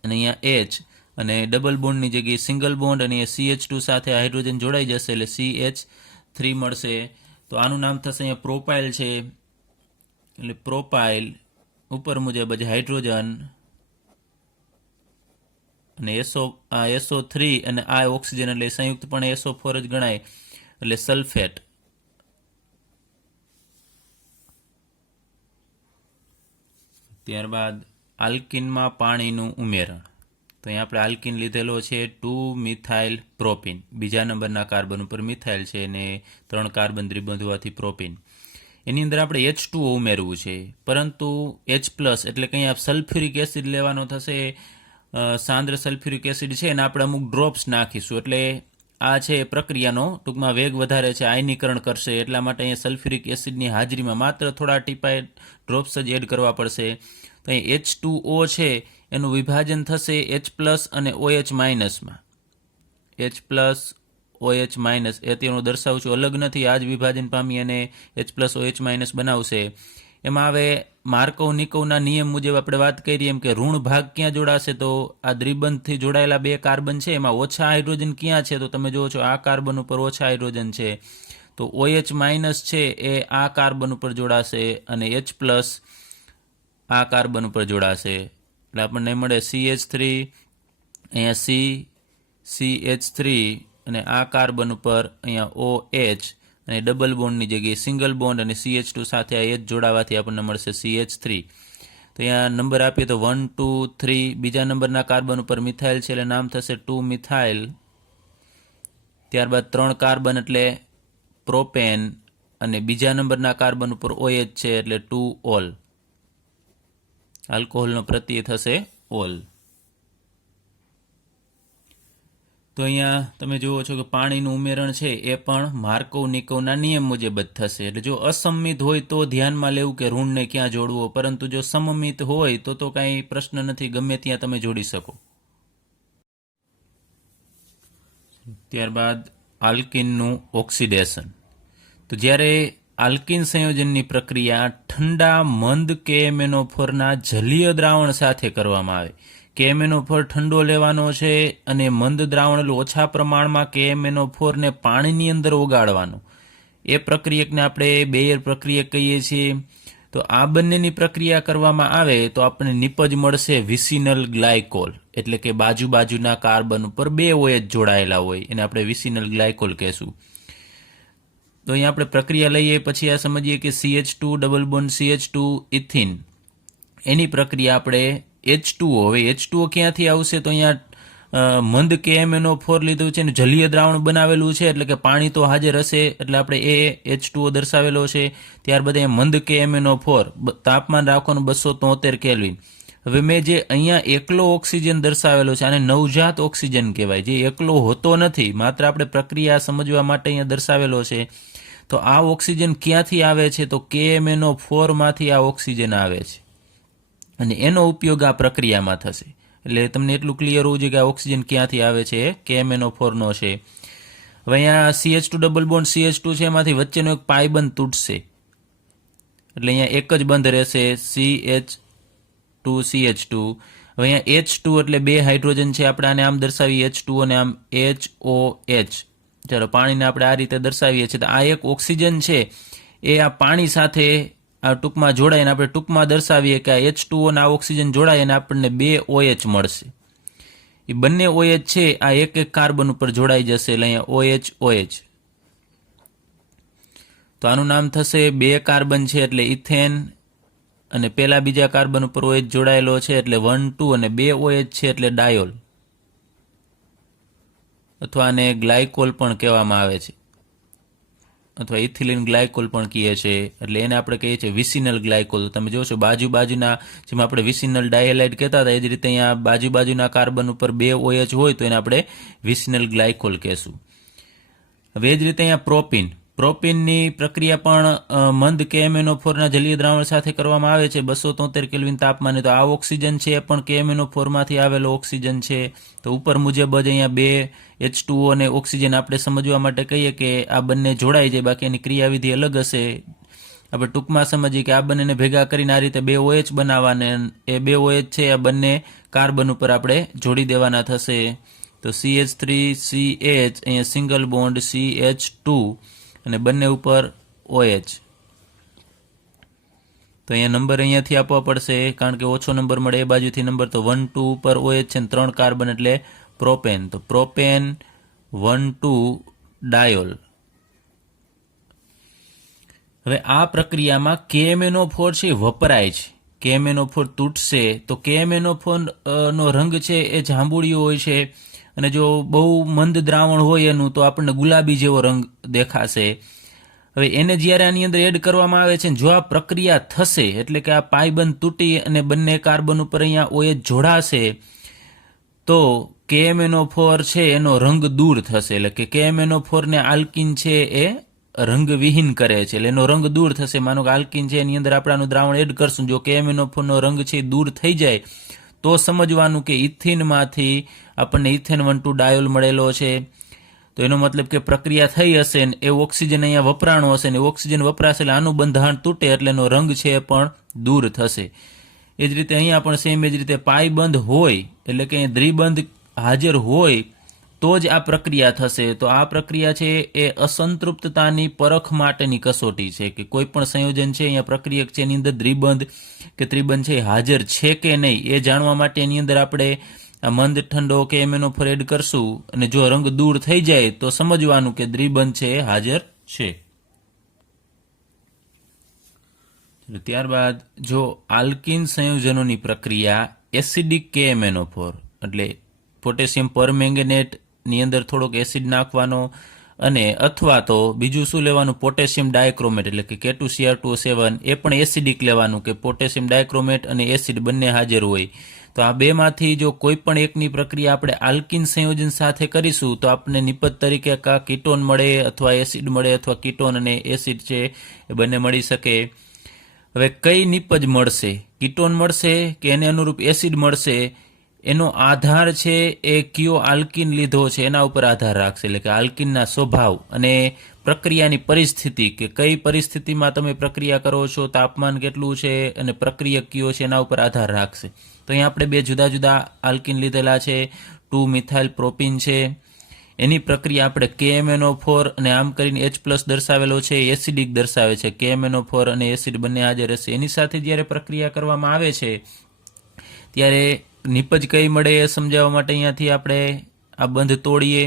અને અહીંયા H, અને ડબલ બોન્ડની જગ્યાએ સિંગલ બોન્ડ, અને CH2 સાથે હાઇડ્રોજન જોડાઈ જશે એટલે CH3 મળશે. તો આનું નામ થશે અહીંયા પ્રોપાઇલ છે, એટલે પ્રોપાઇલ ઉપર મુજબ જ હાઇડ્રોજન અને SO3 અને આ ઓક્સિજન એટલે સંયુક્તપણે SO4 જ ગણાય, એટલે સલ્ફેટ. ત્યારબાદ આલ્કિનમાં પાણીનું ઉમેરણ. તો અહીંયા આપણે આલ્કિન લીધેલો છે 2 મિથાઇલ પ્રોપીન. બીજા નંબરના કાર્બન ઉપર મિથાઇલ છે અને 3 કાર્બન દ્વિબંધ હોવાથી પ્રોપીન. એની અંદર આપણે H2O ઉમેરવું છે, પરંતુ H+ એટલે કે અહીંયા સલ્ફ્યુરિક એસિડ લેવાનો થશે. સાંદ્ર સલ્ફ્યુરિક એસિડ છે અને આપણે અમુક ડ્રોપ્સ નાખીશું, એટલે આ છે પ્રક્રિયાનો ટૂંકમાં વેગ વધારે છે, આયનીકરણ કરશે. એટલા માટે અહીંયા સલ્ફ્યુરિક એસિડની હાજરીમાં માત્ર થોડા ટીપાય ડ્રોપ્સ જ એડ કરવા પડશે. તો અહીં H2O છે એનું વિભાજન થશે H+ અને OH- માં. H+OH- એ તેનું દર્શાવું છું, અલગ નથી, આ જ વિભાજન પામી અને H+OH- બનાવશે. એમાં હવે માર્કોવ નિકોવના નિયમ મુજબ આપણે વાત કરીએ એમ કે ઋણ ભાગ ક્યાં જોડાશે, તો આ દ્વિબંધથી જોડાયેલા 2 કાર્બન છે એમાં ઓછા હાઇડ્રોજન ક્યાં છે, તો તમે જુઓ છો આ કાર્બન ઉપર ઓછા હાઇડ્રોજન છે, તો OH- છે એ આ કાર્બન ઉપર જોડાશે અને H+ આ કાર્બન ઉપર જોડાશે. એટલે આપણને મળે CH3, અહીંયા CH3 અને આ કાર્બન ઉપર અહીંયા OH અને ડબલ બોન્ડની જગ્યાએ સિંગલ બોન્ડ અને CH2 સાથે આ H જોડાવાથી આપણને મળશે CH3. તો અહીંયા નંબર આપીએ તો 1, 2, 3. બીજા નંબરના કાર્બન ઉપર મિથાઇલ છે એટલે નામ થશે 2 મિથાઇલ. ત્યારબાદ 3 કાર્બન એટલે પ્રોપેન અને બીજા નંબરના કાર્બન ઉપર OH છે એટલે 2 ઓલ. આલ્કોહોલનો પ્રત્યય થશે ઓલ. તો અહીંયા તમે જુઓ છો કે પાણીનું ઉમેરણ છે એ પણ માર્કોવ નિકોવના નિયમ મુજબ જ થશે. એટલે જો અસમમિત હોય તો ધ્યાનમાં લેવું કે ઋણને ક્યાં જોડવો, પરંતુ જો સમમિત હોય તો કાંઈ પ્રશ્ન નથી, ગમે ત્યાં તમે જોડી શકો. ત્યારબાદ આલ્કિનનું ઓક્સિડેશન. તો જ્યારે આલ્કિન સંયોજનની પ્રક્રિયા ઠંડા મંદ KMnO4ના જલીય દ્રાવણ સાથે કરવામાં આવે. KMnO4 ઠંડો લેવાનો છે અને મંદ દ્રાવણ એટલે ઓછા પ્રમાણમાં KMnO4 ને પાણીની અંદર ઓગાળવાનો. એ પ્રક્રિયકને આપણે બેયર પ્રક્રિયક કહીએ છીએ. તો આ બંનેની પ્રક્રિયા કરવામાં આવે તો આપણને નિપજ મળશે વિસિનલ ગ્લાયકોલ, એટલે કે બાજુના કાર્બન ઉપર 2 OH જોડાયેલા હોય એને આપણે વિસિનલ ગ્લાયકોલ કહેશું. તો અહીંયા આપણે પ્રક્રિયા લઈએ પછી આ સમજીએ કે CH2 double bond CH2 ethene, એની પ્રક્રિયા આપણે H2O. હવે H2O ક્યાંથી આવશે, તો અહીંયા મંદ KMnO4 લીધું છે અને જલીય દ્રાવણ બનાવેલું છે, એટલે કે પાણી તો હાજર હશે, એટલે આપણે H2O દર્શાવેલો છે. ત્યારબાદ અહીંયા મંદ KMnO4, તાપમાન રાખવાનું 273 કેલ્વિન. હવે મેં જે અહીંયા એકલો ઓક્સિજન દર્શાવેલો છે આને નવજાત ઓક્સિજન કહેવાય, જે એકલો હોતો નથી, માત્ર આપણે પ્રક્રિયા સમજવા માટે અહીંયા દર્શાવેલો છે. તો આ ઓક્સિજન ક્યાંથી આવે છે, તો KMnO4 માંથી આ ઓક્સિજન આવે છે અને એનો ઉપયોગ આ પ્રક્રિયામાં થશે. એટલે તમને એટલું ક્લિયર હોવું જોઈએ કે આ ઓક્સિજન ક્યાંથી આવે છે, KMnO4 નો છે. હવે અહીંયા CH2 ડબલ બોન્ડ CH2 છે, એમાંથી વચ્ચેનો એક પાઈ બંધ તૂટશે, એટલે અહીંયા એક જ બંધ રહેશે CH2CH2. હવે અહીંયા H2 એટલે 2 હાઇડ્રોજન છે, આપણે આને આમ દર્શાવીએ H2O અને આમ HOH. ચાલો પાણીને આપણે આ રીતે દર્શાવીએ છીએ. તો આ એક ઓક્સિજન છે એ આ પાણી સાથે આ ટૂંકમાં જોડાઈને આપણે ટૂંકમાં દર્શાવીએ કે આ H2O ના ઓક્સિજન જોડાય અને આપણને 2 OH મળશે. એ બંને OH છે આ એક કાર્બન ઉપર જોડાઈ જશે, એટલે અહીંયા OH. તો આનું નામ થશે 2 કાર્બન છે એટલે ઇથેન, અને પેલા બીજા કાર્બન ઉપર OH જોડાયેલો છે એટલે 1, 2 અને 2 OH છે એટલે ડાયોલ, અથવા આને ગ્લાયકોલ પણ કહેવામાં આવે છે, અથવા ઇથિલિન ગ્લાયકોલ પણ કહીએ છીએ. એટલે એને આપણે કહીએ છીએ વિસિનલ ગ્લાયકોલ. તમે જોશો બાજુના જેમ આપણે વિસિનલ ડાયહાઇડ કહેતા હતા એ જ રીતે અહીંયા બાજુના કાર્બન ઉપર 2 OH હોય તો એને આપણે વિસિનલ ગ્લાયકોલ કહેશું. હવે એ જ રીતે અહીંયા પ્રોપીનની પ્રક્રિયા પણ મંદ KMnO4 ના જલીય દ્રાવણ સાથે કરવામાં આવે છે 273 કેલ્વિન તાપમાને. તો આ ઓક્સિજન છે એ પણ KMnO4 માંથી આવેલો ઓક્સિજન છે. તો ઉપર મુજબ જ અહીંયા 2 H2O અને ઓક્સિજન આપણે સમજવા માટે કહીએ કે આ બંને જોડાઈ જાય, બાકી એની ક્રિયાવિધિ અલગ હશે. આપણે ટૂંકમાં સમજીએ કે આ બંનેને ભેગા કરીને આ રીતે 2 OH બનાવવાને, એ 2 OH છે આ બંને કાર્બન ઉપર આપણે જોડી દેવાના થશે. તો CH3CH અહીંયા સિંગલ બોન્ડ CH2 અને બંને ઉપર OH. તો અહીંયા નંબર અહીંયાથી આપવા પડશે કારણ કે ઓછો નંબર મળે એ બાજુથી નંબર. તો 1 2 ઉપર OH છે ને 3 કાર્બન એટલે પ્રોપેન. તો પ્રોપેન 1 2 ડાયોલ. હવે આ પ્રક્રિયામાં KMnO4 છે વપરાય છે. KMnO4 તૂટશે તો KMnO4 નો રંગ છે એ જાંબુડિયો હોય છે અને જો બહુ મંદ દ્રાવણ હોય એનું તો આપણને ગુલાબી જેવો રંગ દેખાશે. હવે એને જ્યારે આની અંદર એડ કરવામાં આવે છે જો આ પ્રક્રિયા થશે એટલે કે આ પાયબંધ તૂટી અને બંને કાર્બન ઉપર અહીંયા OH જોડાશે તો KMnO4 છે એનો રંગ દૂર થશે. એટલે કે KMnO4 ને આલ્કીન છે એ રંગવિહીન કરે છે એટલે એનો રંગ દૂર થશે. માનો કે આલ્કીન છે એની અંદર આપણે આનું દ્રાવણ એડ કરશું જો KMnO4 નો રંગ છે દૂર થઈ જાય તો સમજવાનું કે ઇથિનમાંથી આપણને ઇથેન 1 2 ડાયોલ મળેલો છે. તો એનો મતલબ કે પ્રક્રિયા થઈ હશે ને એ ઓક્સિજન અહીંયા વપરાણો હશે ને ઓક્સિજન વપરાશે એટલે આનું બંધારણ તૂટે એટલે એનો રંગ છે એ પણ દૂર થશે. એ જ રીતે અહીંયા પણ સેમ એ જ રીતે પાયબંધ હોય એટલે કે દ્વિબંધ હાજર હોય તો જ આ પ્રક્રિયા થશે. તો આ પ્રક્રિયા છે એ અસંતૃપ્તતાની પરખ માટેની કસોટી છે કે કોઈ પણ સંયોજન છે અહીંયા પ્રક્રિયક છે એની અંદર દ્વિબંધ કે ત્રિબંધ છે હાજર છે કે નહીં એ જાણવા માટે એની અંદર આપણે આ મંદ ઠંડો KMnO4 એડ કરશું અને જો રંગ દૂર થઈ જાય તો સમજવાનું કે દ્વિબંધ છે એ હાજર છે. ત્યારબાદ જો આલ્કીન સંયોજનોની પ્રક્રિયા એસિડિક KMnO4 એટલે પોટેશિયમ પરમેંગેનેટ ની અંદર થોડોક એસિડ નાખવાનો અને અથવા તો બીજું શું લેવાનું પોટેશિયમ ડાયક્રોમેટ એટલે કે K2Cr2O7 એ પણ એસિડિક લેવાનું કે પોટેશિયમ ડાયક્રોમેટ અને એસિડ બંને હાજર હોય. તો આ બેમાંથી જો કોઈ પણ એકની પ્રક્રિયા આપણે આલ્કીન સંયોજન સાથે કરીશું તો આપણને નિપજ તરીકે કા કીટોન મળે અથવા એસિડ મળે અથવા કીટોન અને એસિડ છે એ બંને મળી શકે. હવે કઈ નિપજ મળશે કીટોન મળશે કે એને અનુરૂપ એસિડ મળશે એનો આધાર છે એ કયો આલ્કીન લીધો છે એના ઉપર આધાર રાખશે. એટલે કે આલ્કીનના સ્વભાવ અને પ્રક્રિયાની પરિસ્થિતિ કે કઈ પરિસ્થિતિમાં તમે પ્રક્રિયા કરો છો તાપમાન કેટલું છે અને પ્રક્રિયક કયો છે એના ઉપર આધાર રાખશે. તો અહીંયા આપણે બે જુદા જુદા આલ્કીન લીધેલા છે 2 મિથાઇલ પ્રોપીન છે એની પ્રક્રિયા આપણે KMnO4 અને આમ કરીને H+ દર્શાવેલો છે એસિડિક દર્શાવે છે. KMnO4 અને એસિડ બંને હાજર હશે એની સાથે જ્યારે પ્રક્રિયા કરવામાં આવે છે ત્યારે નિપજ કઈ મળે એ સમજાવવા માટે અહીંયાથી આપણે આ બંધ તોડીએ.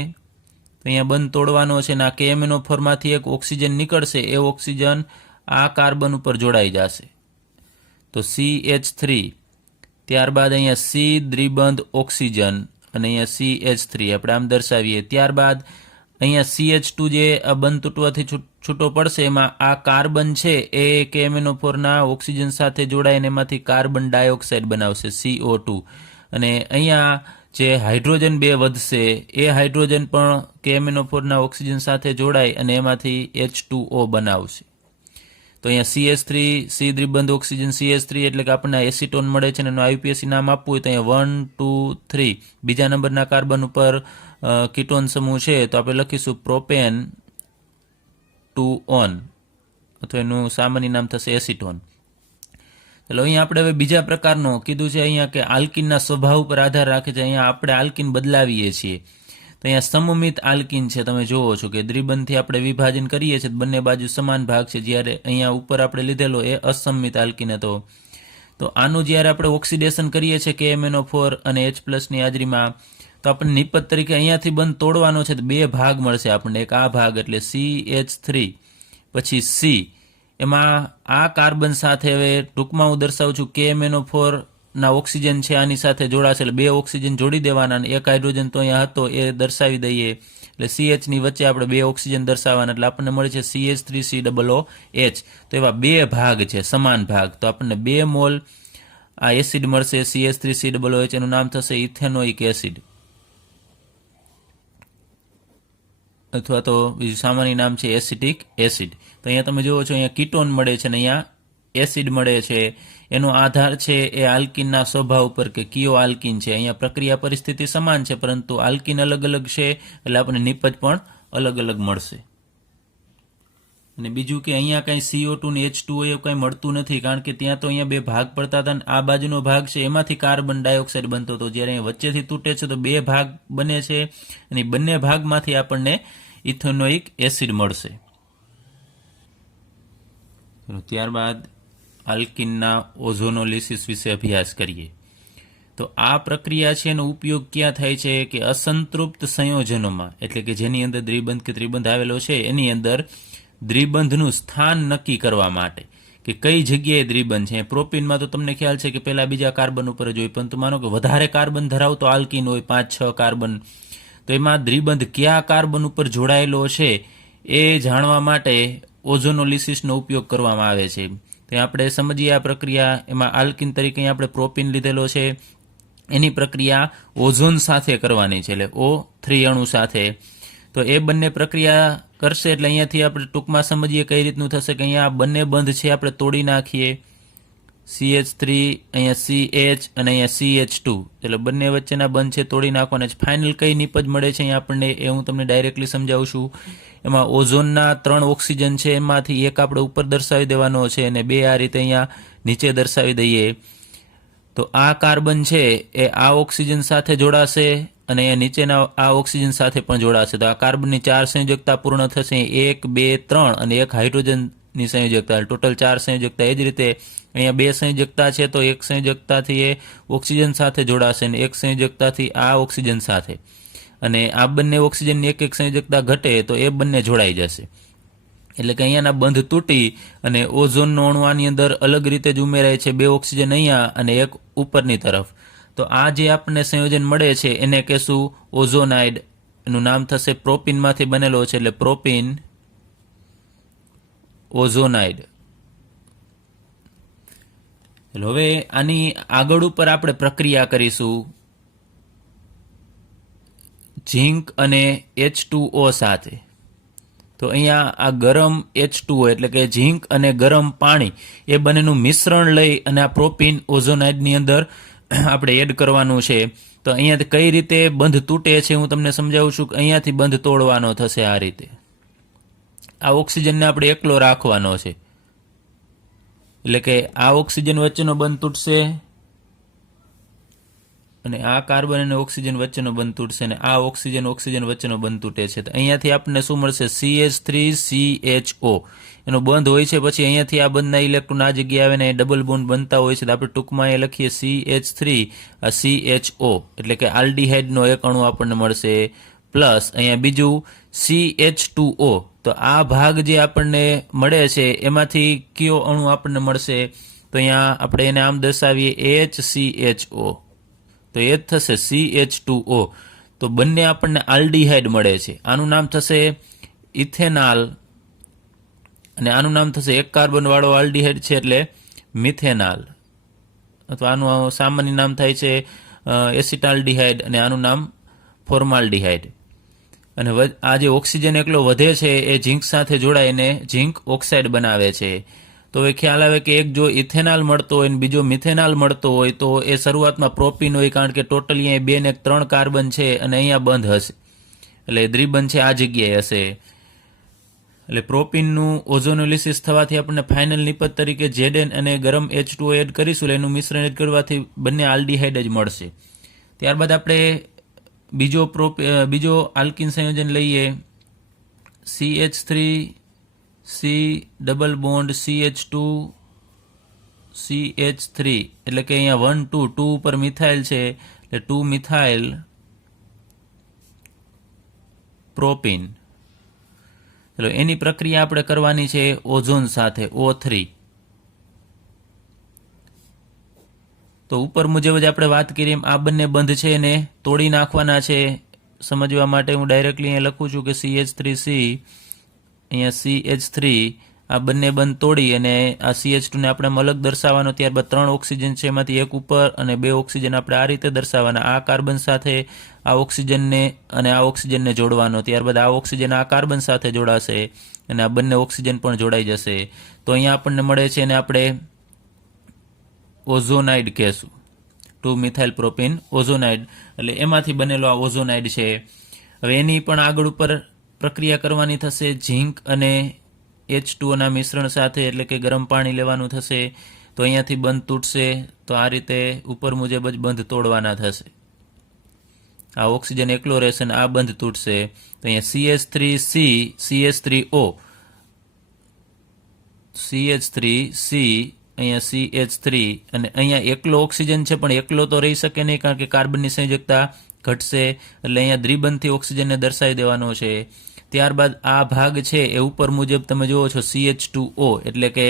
તો અહીંયા બંધ તોડવાનો છે ને આ KMnO4 માંથી એક ઓક્સિજન નીકળશે એ ઓક્સિજન આ કાર્બન ઉપર જોડાઈ જશે તો CH3. ત્યારબાદ અહીંયા C દ્વિબંધ ઓક્સિજન અને અહીંયા CH3 આપણે આમ દર્શાવીએ. ત્યારબાદ અહીંયા CH2 જે આ બંધ તૂટવાથી છૂટો પડશે એમાં આ કાર્બન છે એ KMnO4 ના ઓક્સિજન સાથે જોડાઈને એમાંથી કાર્બન ડાયોક્સાઇડ બનાવશે CO2 અને અહીંયા જે હાઇડ્રોજન 2 વધશે એ હાઇડ્રોજન પણ KMnO4 ના ઓક્સિજન સાથે જોડાય અને એમાંથી H2O બનાવશે. તો અહીંયા CH3 C દ્વિબંધ ઓક્સિજન CH3 એટલે કે આપણને એસિટોન મળે છે અને એનું IUPAC નામ આપવું હોય તો અહીંયા 1 2 3 બીજા નંબરના કાર્બન ઉપર કીટોન સમૂહ છે તો આપણે લખીશું પ્રોપેન 2 ઓન અથવા એનું સામાન્ય નામ થશે એસિટોન. એટલે અહીંયા આપણે હવે બીજા પ્રકારનો કીધું છે અહીંયા કે આલ્કીનના સ્વભાવ ઉપર આધાર રાખે છે. અહીંયા આપણે આલ્કીન બદલાવીએ છીએ તો અહીંયા સમમિત આલ્કીન છે તમે જોવો છો કે દ્વિબંધથી આપણે વિભાજન કરીએ છીએ બંને બાજુ સમાન ભાગ છે જ્યારે અહીંયા ઉપર આપણે લીધેલો એ અસમમિત આલ્કીન હતો. તો આનું જ્યારે આપણે ઓક્સિડેશન કરીએ છીએ KMnO4 અને H+ ની હાજરીમાં તો આપણને નિપજ તરીકે અહીંયાથી બંધ તોડવાનો છે તો બે ભાગ મળશે આપણને. એક આ ભાગ એટલે CH3 પછી C એમાં આ કાર્બન સાથે હવે ટૂંકમાં હું દર્શાવું છું KMnO4 ના ઓક્સિજન છે આની સાથે જોડાશે એટલે બે ઓક્સિજન જોડી દેવાના અને એક હાઇડ્રોજન તો અહીંયા હતો એ દર્શાવી દઈએ એટલે CH ની વચ્ચે આપણે બે ઓક્સિજન દર્શાવવાના એટલે આપણને મળે છે CH3COOH. તો એવા બે ભાગ છે સમાન ભાગ તો આપણને 2 મોલ આ એસિડ મળશે CH3COOH એનું નામ થશે ઇથેનોઇક એસિડ અથવા તો બીજું સામાન્ય નામ છે એસિટિક એસિડ. તો અહીંયા તમે જુઓ છો અહીંયા કીટોન મળે છે અને અહીંયા એસિડ મળે છે. એનો આધાર છે એ આલ્કીનના સ્વભાવ ઉપર કે કયો આલ્કીન છે. અહીંયા પ્રક્રિયા પરિસ્થિતિ સમાન છે પરંતુ આલ્કીન અલગ અલગ છે એટલે આપણને નિપજ પણ અલગ અલગ મળશે. અને બીજું કે અહીંયા કંઈ CO2 ને H2O એવું કંઈ મળતું નથી કારણ કે ત્યાં તો અહીંયા બે ભાગ પડતા હતા અને આ બાજુનો ભાગ છે એમાંથી કાર્બન ડાયોક્સાઇડ બનતો હતો જ્યારે અહીંયા વચ્ચેથી તૂટે છે તો બે ભાગ બને છે અને બંને ભાગમાંથી આપણને ઇથેનોઇક એસિડ મળશે. ત્યારબાદ આલ્કિનના ઓઝોનોલિસિસ વિશે અભ્યાસ કરીએ. તો આ પ્રક્રિયા છે એનો ઉપયોગ ક્યાં થાય છે કે અસંતૃપ્ત સંયોજનોમાં, એટલે કે જેની અંદર દ્વિબંધ કે ત્રિબંધ આવેલો છે એની અંદર દ્વિબંધનું સ્થાન નક્કી કરવા માટે કે કઈ જગ્યાએ દ્વિબંધ છે. પ્રોપીનમાં તો તમને ખ્યાલ છે કે પહેલા બીજા કાર્બન ઉપર જ હોય, પરંતુ માનો કે વધારે કાર્બન ધરાવતો આલ્કિન હોય, 5-6 કાર્બન, તો એમાં દ્વિબંધ કયા કાર્બન ઉપર જોડાયેલો છે એ જાણવા માટે ઓઝોનોલિસિસનો ઉપયોગ કરવામાં આવે છે. તો આપણે સમજીએ આ પ્રક્રિયા. એમાં આલ્કિન તરીકે આપણે પ્રોપીન લીધેલો છે, એની પ્રક્રિયા ઓઝોન સાથે કરવાની છે, એટલે O3 અણુ સાથે. તો એ બંને પ્રક્રિયા કરશે એટલે અહીંયાથી આપણે ટૂંકમાં સમજીએ કઈ રીતનું થશે કે અહીંયા બંને બંધ છે આપણે તોડી નાખીએ, CH3, અહીંયા CH અને અહીંયા CH2, એટલે બંને વચ્ચેના બંધ છે તોડી નાખવાના છે. ફાઇનલ કઈ નિપજ મળે છે અહીંયા આપણને એ હું તમને ડાયરેક્ટલી સમજાવું છું. એમાં ઓઝોનના 3 ઓક્સિજન છે, એમાંથી એક આપણે ઉપર દર્શાવી દેવાનો છે અને 2 આ રીતે અહીંયા નીચે દર્શાવી દઈએ. તો આ કાર્બન છે એ આ ઓક્સિજન સાથે જોડાશે અને અહીંયા નીચેના આ ઓક્સિજન સાથે પણ જોડાશે. તો આ કાર્બનની 4 સંયોજકતા પૂર્ણ થશે, 1, 2, 3 અને એક હાઇડ્રોજનની સંયોજકતા, ટોટલ 4 સંયોજકતા. એ જ રીતે અહીંયા 2 સંયોજકતા છે તો એક સંયોજકતાથી એ ઓક્સિજન સાથે જોડાશે અને એક સંયોજકતાથી આ ઓક્સિજન સાથે, અને આ બંને ઓક્સિજનની એક સંયોજકતા ઘટે તો એ બંને જોડાઈ જશે. એટલે કે અહીંયાના બંધ તૂટી અને ઓઝોનનો અણુ આની અંદર અલગ રીતે જ ઉમેરાય છે, 2 ઓક્સિજન અહીંયા અને એક ઉપરની તરફ. તો આ જે આપણને સંયોજન મળે છે એને કહેશું ઓઝોનાઇડ. એનું નામ થશે, પ્રોપીનમાંથી બનેલો છે એટલે પ્રોપીન ઓઝોનાઇડ. હવે આની આગળ ઉપર આપણે પ્રક્રિયા કરીશું ઝીંક અને H2O સાથે. તો અહીંયા આ ગરમ H2O એટલે કે ઝીંક અને ગરમ પાણી એ બંનેનું મિશ્રણ લઈ અને આ પ્રોપીન ઓઝોનાઇડની અંદર આપણે એડ કરવાનું છે. તો અહીંયાથી કઈ રીતે બંધ તૂટે છે હું તમને સમજાવું છું. અહીંયાથી બંધ તોડવાનો થશે આ રીતે. આ ઓક્સિજનને આપણે એકલો રાખવાનો છે, એટલે કે આ ઓક્સિજન વચ્ચેનો બંધ તૂટશે અને આ કાર્બન અને ઓક્સિજન વચ્ચેનો બંધ તૂટશે અને આ ઓક્સિજન વચ્ચેનો બંધ તૂટે છે. તો અહીંયાથી આપણને શું મળશે? CH3CHO એનો બંધ હોય છે. પછી અહીંયાથી આ બંધના ઇલેક્ટ્રોન આ જગ્યાએ આવે ને ડબલ બોન્ડ બનતા હોય છે. તો આપણે ટૂંકમાં એ લખીએ CH3CHO એટલે કે આલ્ડીહાઇડનો એક અણુ આપણને મળશે, પ્લસ અહીંયા બીજું CH2O. તો આ ભાગ જે આપણને મળે છે એમાંથી કયો અણુ આપણને મળશે? તો અહીંયા આપણે એને આમ દર્શાવીએ HCHO, તો એ જ થશે CH2O. તો બંને આપણને આલ્ડીહાઇડ મળે છે. આનું નામ થશે ઇથેનાલ અને આનું નામ થશે એક કાર્બન વાળો આલ્ડીહાઇડ છે એટલે મિથેનાલ, અથવા આનું સામાન્ય નામ થાય છે એસિટાલ્ડીહાઇડ અને આનું નામ ફોર્માલ્ડીહાઇડ. અને આ જે ઓક્સિજન એકલો વધે છે એ ઝીંક સાથે જોડાઈને ઝીંક ઓક્સાઇડ બનાવે છે. તો હવે ખ્યાલ આવે કે એક જો ઇથેનાલ મળતો હોય અને બીજો મિથેનાલ મળતો હોય તો એ શરૂઆતમાં પ્રોપીન હોય, કારણ કે ટોટલી અહીંયા 2 ને 3 કાર્બન છે અને અહીંયા બંધ હશે, એટલે દ્વિબંધ છે આ જગ્યાએ હશે. એટલે પ્રોપીનનું ઓઝોનોલિસિસ થવાથી આપણને ફાઇનલ નિપજ તરીકે Zn અને ગરમ H2O એડ કરીશું, એટલે એનું મિશ્રણ એડ કરવાથી બંને આલ્ડીહાઇડ જ મળશે. ત્યારબાદ આપણે બીજો આલ્કિન સંયોજન લઈએ, CH3 C double bond CH2 CH3, એટલે કે અહીંયા 1 2 2 ઉપર મિથાઇલ છે એટલે 2 મિથાઇલ પ્રોપીન. ચલો એની પ્રક્રિયા આપણે કરવાની છે ઓઝોન સાથે O3. તો ઉપર મુજબ જ આપણે વાત કરીએ આ બંને બંધ છે એને તોડી નાખવાના છે. સમજવા માટે હું ડાયરેક્ટલી અહીંયા લખું છું કે CH3C અહીંયા CH3, આ બંને બંધ તોડી અને આ CH2 ને આપણે અલગ દર્શાવવાનો. ત્યારબાદ 3 ઓક્સિજન છે એમાંથી એક ઉપર અને 2 ઓક્સિજન આપણે આ રીતે દર્શાવવાના. આ કાર્બન સાથે આ ઓક્સિજનને અને આ ઓક્સિજનને જોડવાનો. ત્યારબાદ આ ઓક્સિજન આ કાર્બન સાથે જોડાશે અને આ બંને ઓક્સિજન પણ જોડાઈ જશે. તો અહીંયા આપણને મળે છે અને આપણે ઓઝોનાઇડ કહેશું, 2 મિથાઇલ પ્રોપીન ઓઝોનાઇડ, એટલે એમાંથી બનેલો આ ઓઝોનાઇડ છે. હવે એની પણ આગળ ઉપર પ્રક્રિયા કરવાની થશે ઝીંક અને H2O ના મિશ્રણ સાથે, એટલે કે ગરમ પાણી લેવાનું થશે. તો અહીંયાથી બંધ તૂટશે, તો આ રીતે ઉપર મુજબ જ બંધ તોડવાના થશે. આ ઓક્સિજન એકલો રહેશે અને આ બંધ તૂટશે. તો અહીંયા CH3C CH3O CH3C, અહીંયા CH3 અને અહીંયા એકલો ઓક્સિજન છે, પણ એકલો તો રહી શકે નહીં કારણ કે કાર્બનની સંયોજકતા ઘટશે, એટલે અહીંયા દ્વિબંધથી ઓક્સિજનને દર્શાવી દેવાનો છે. ત્યારબાદ આ ભાગ છે એ ઉપર મુજબ તમે જુઓ છો CH2O એટલે કે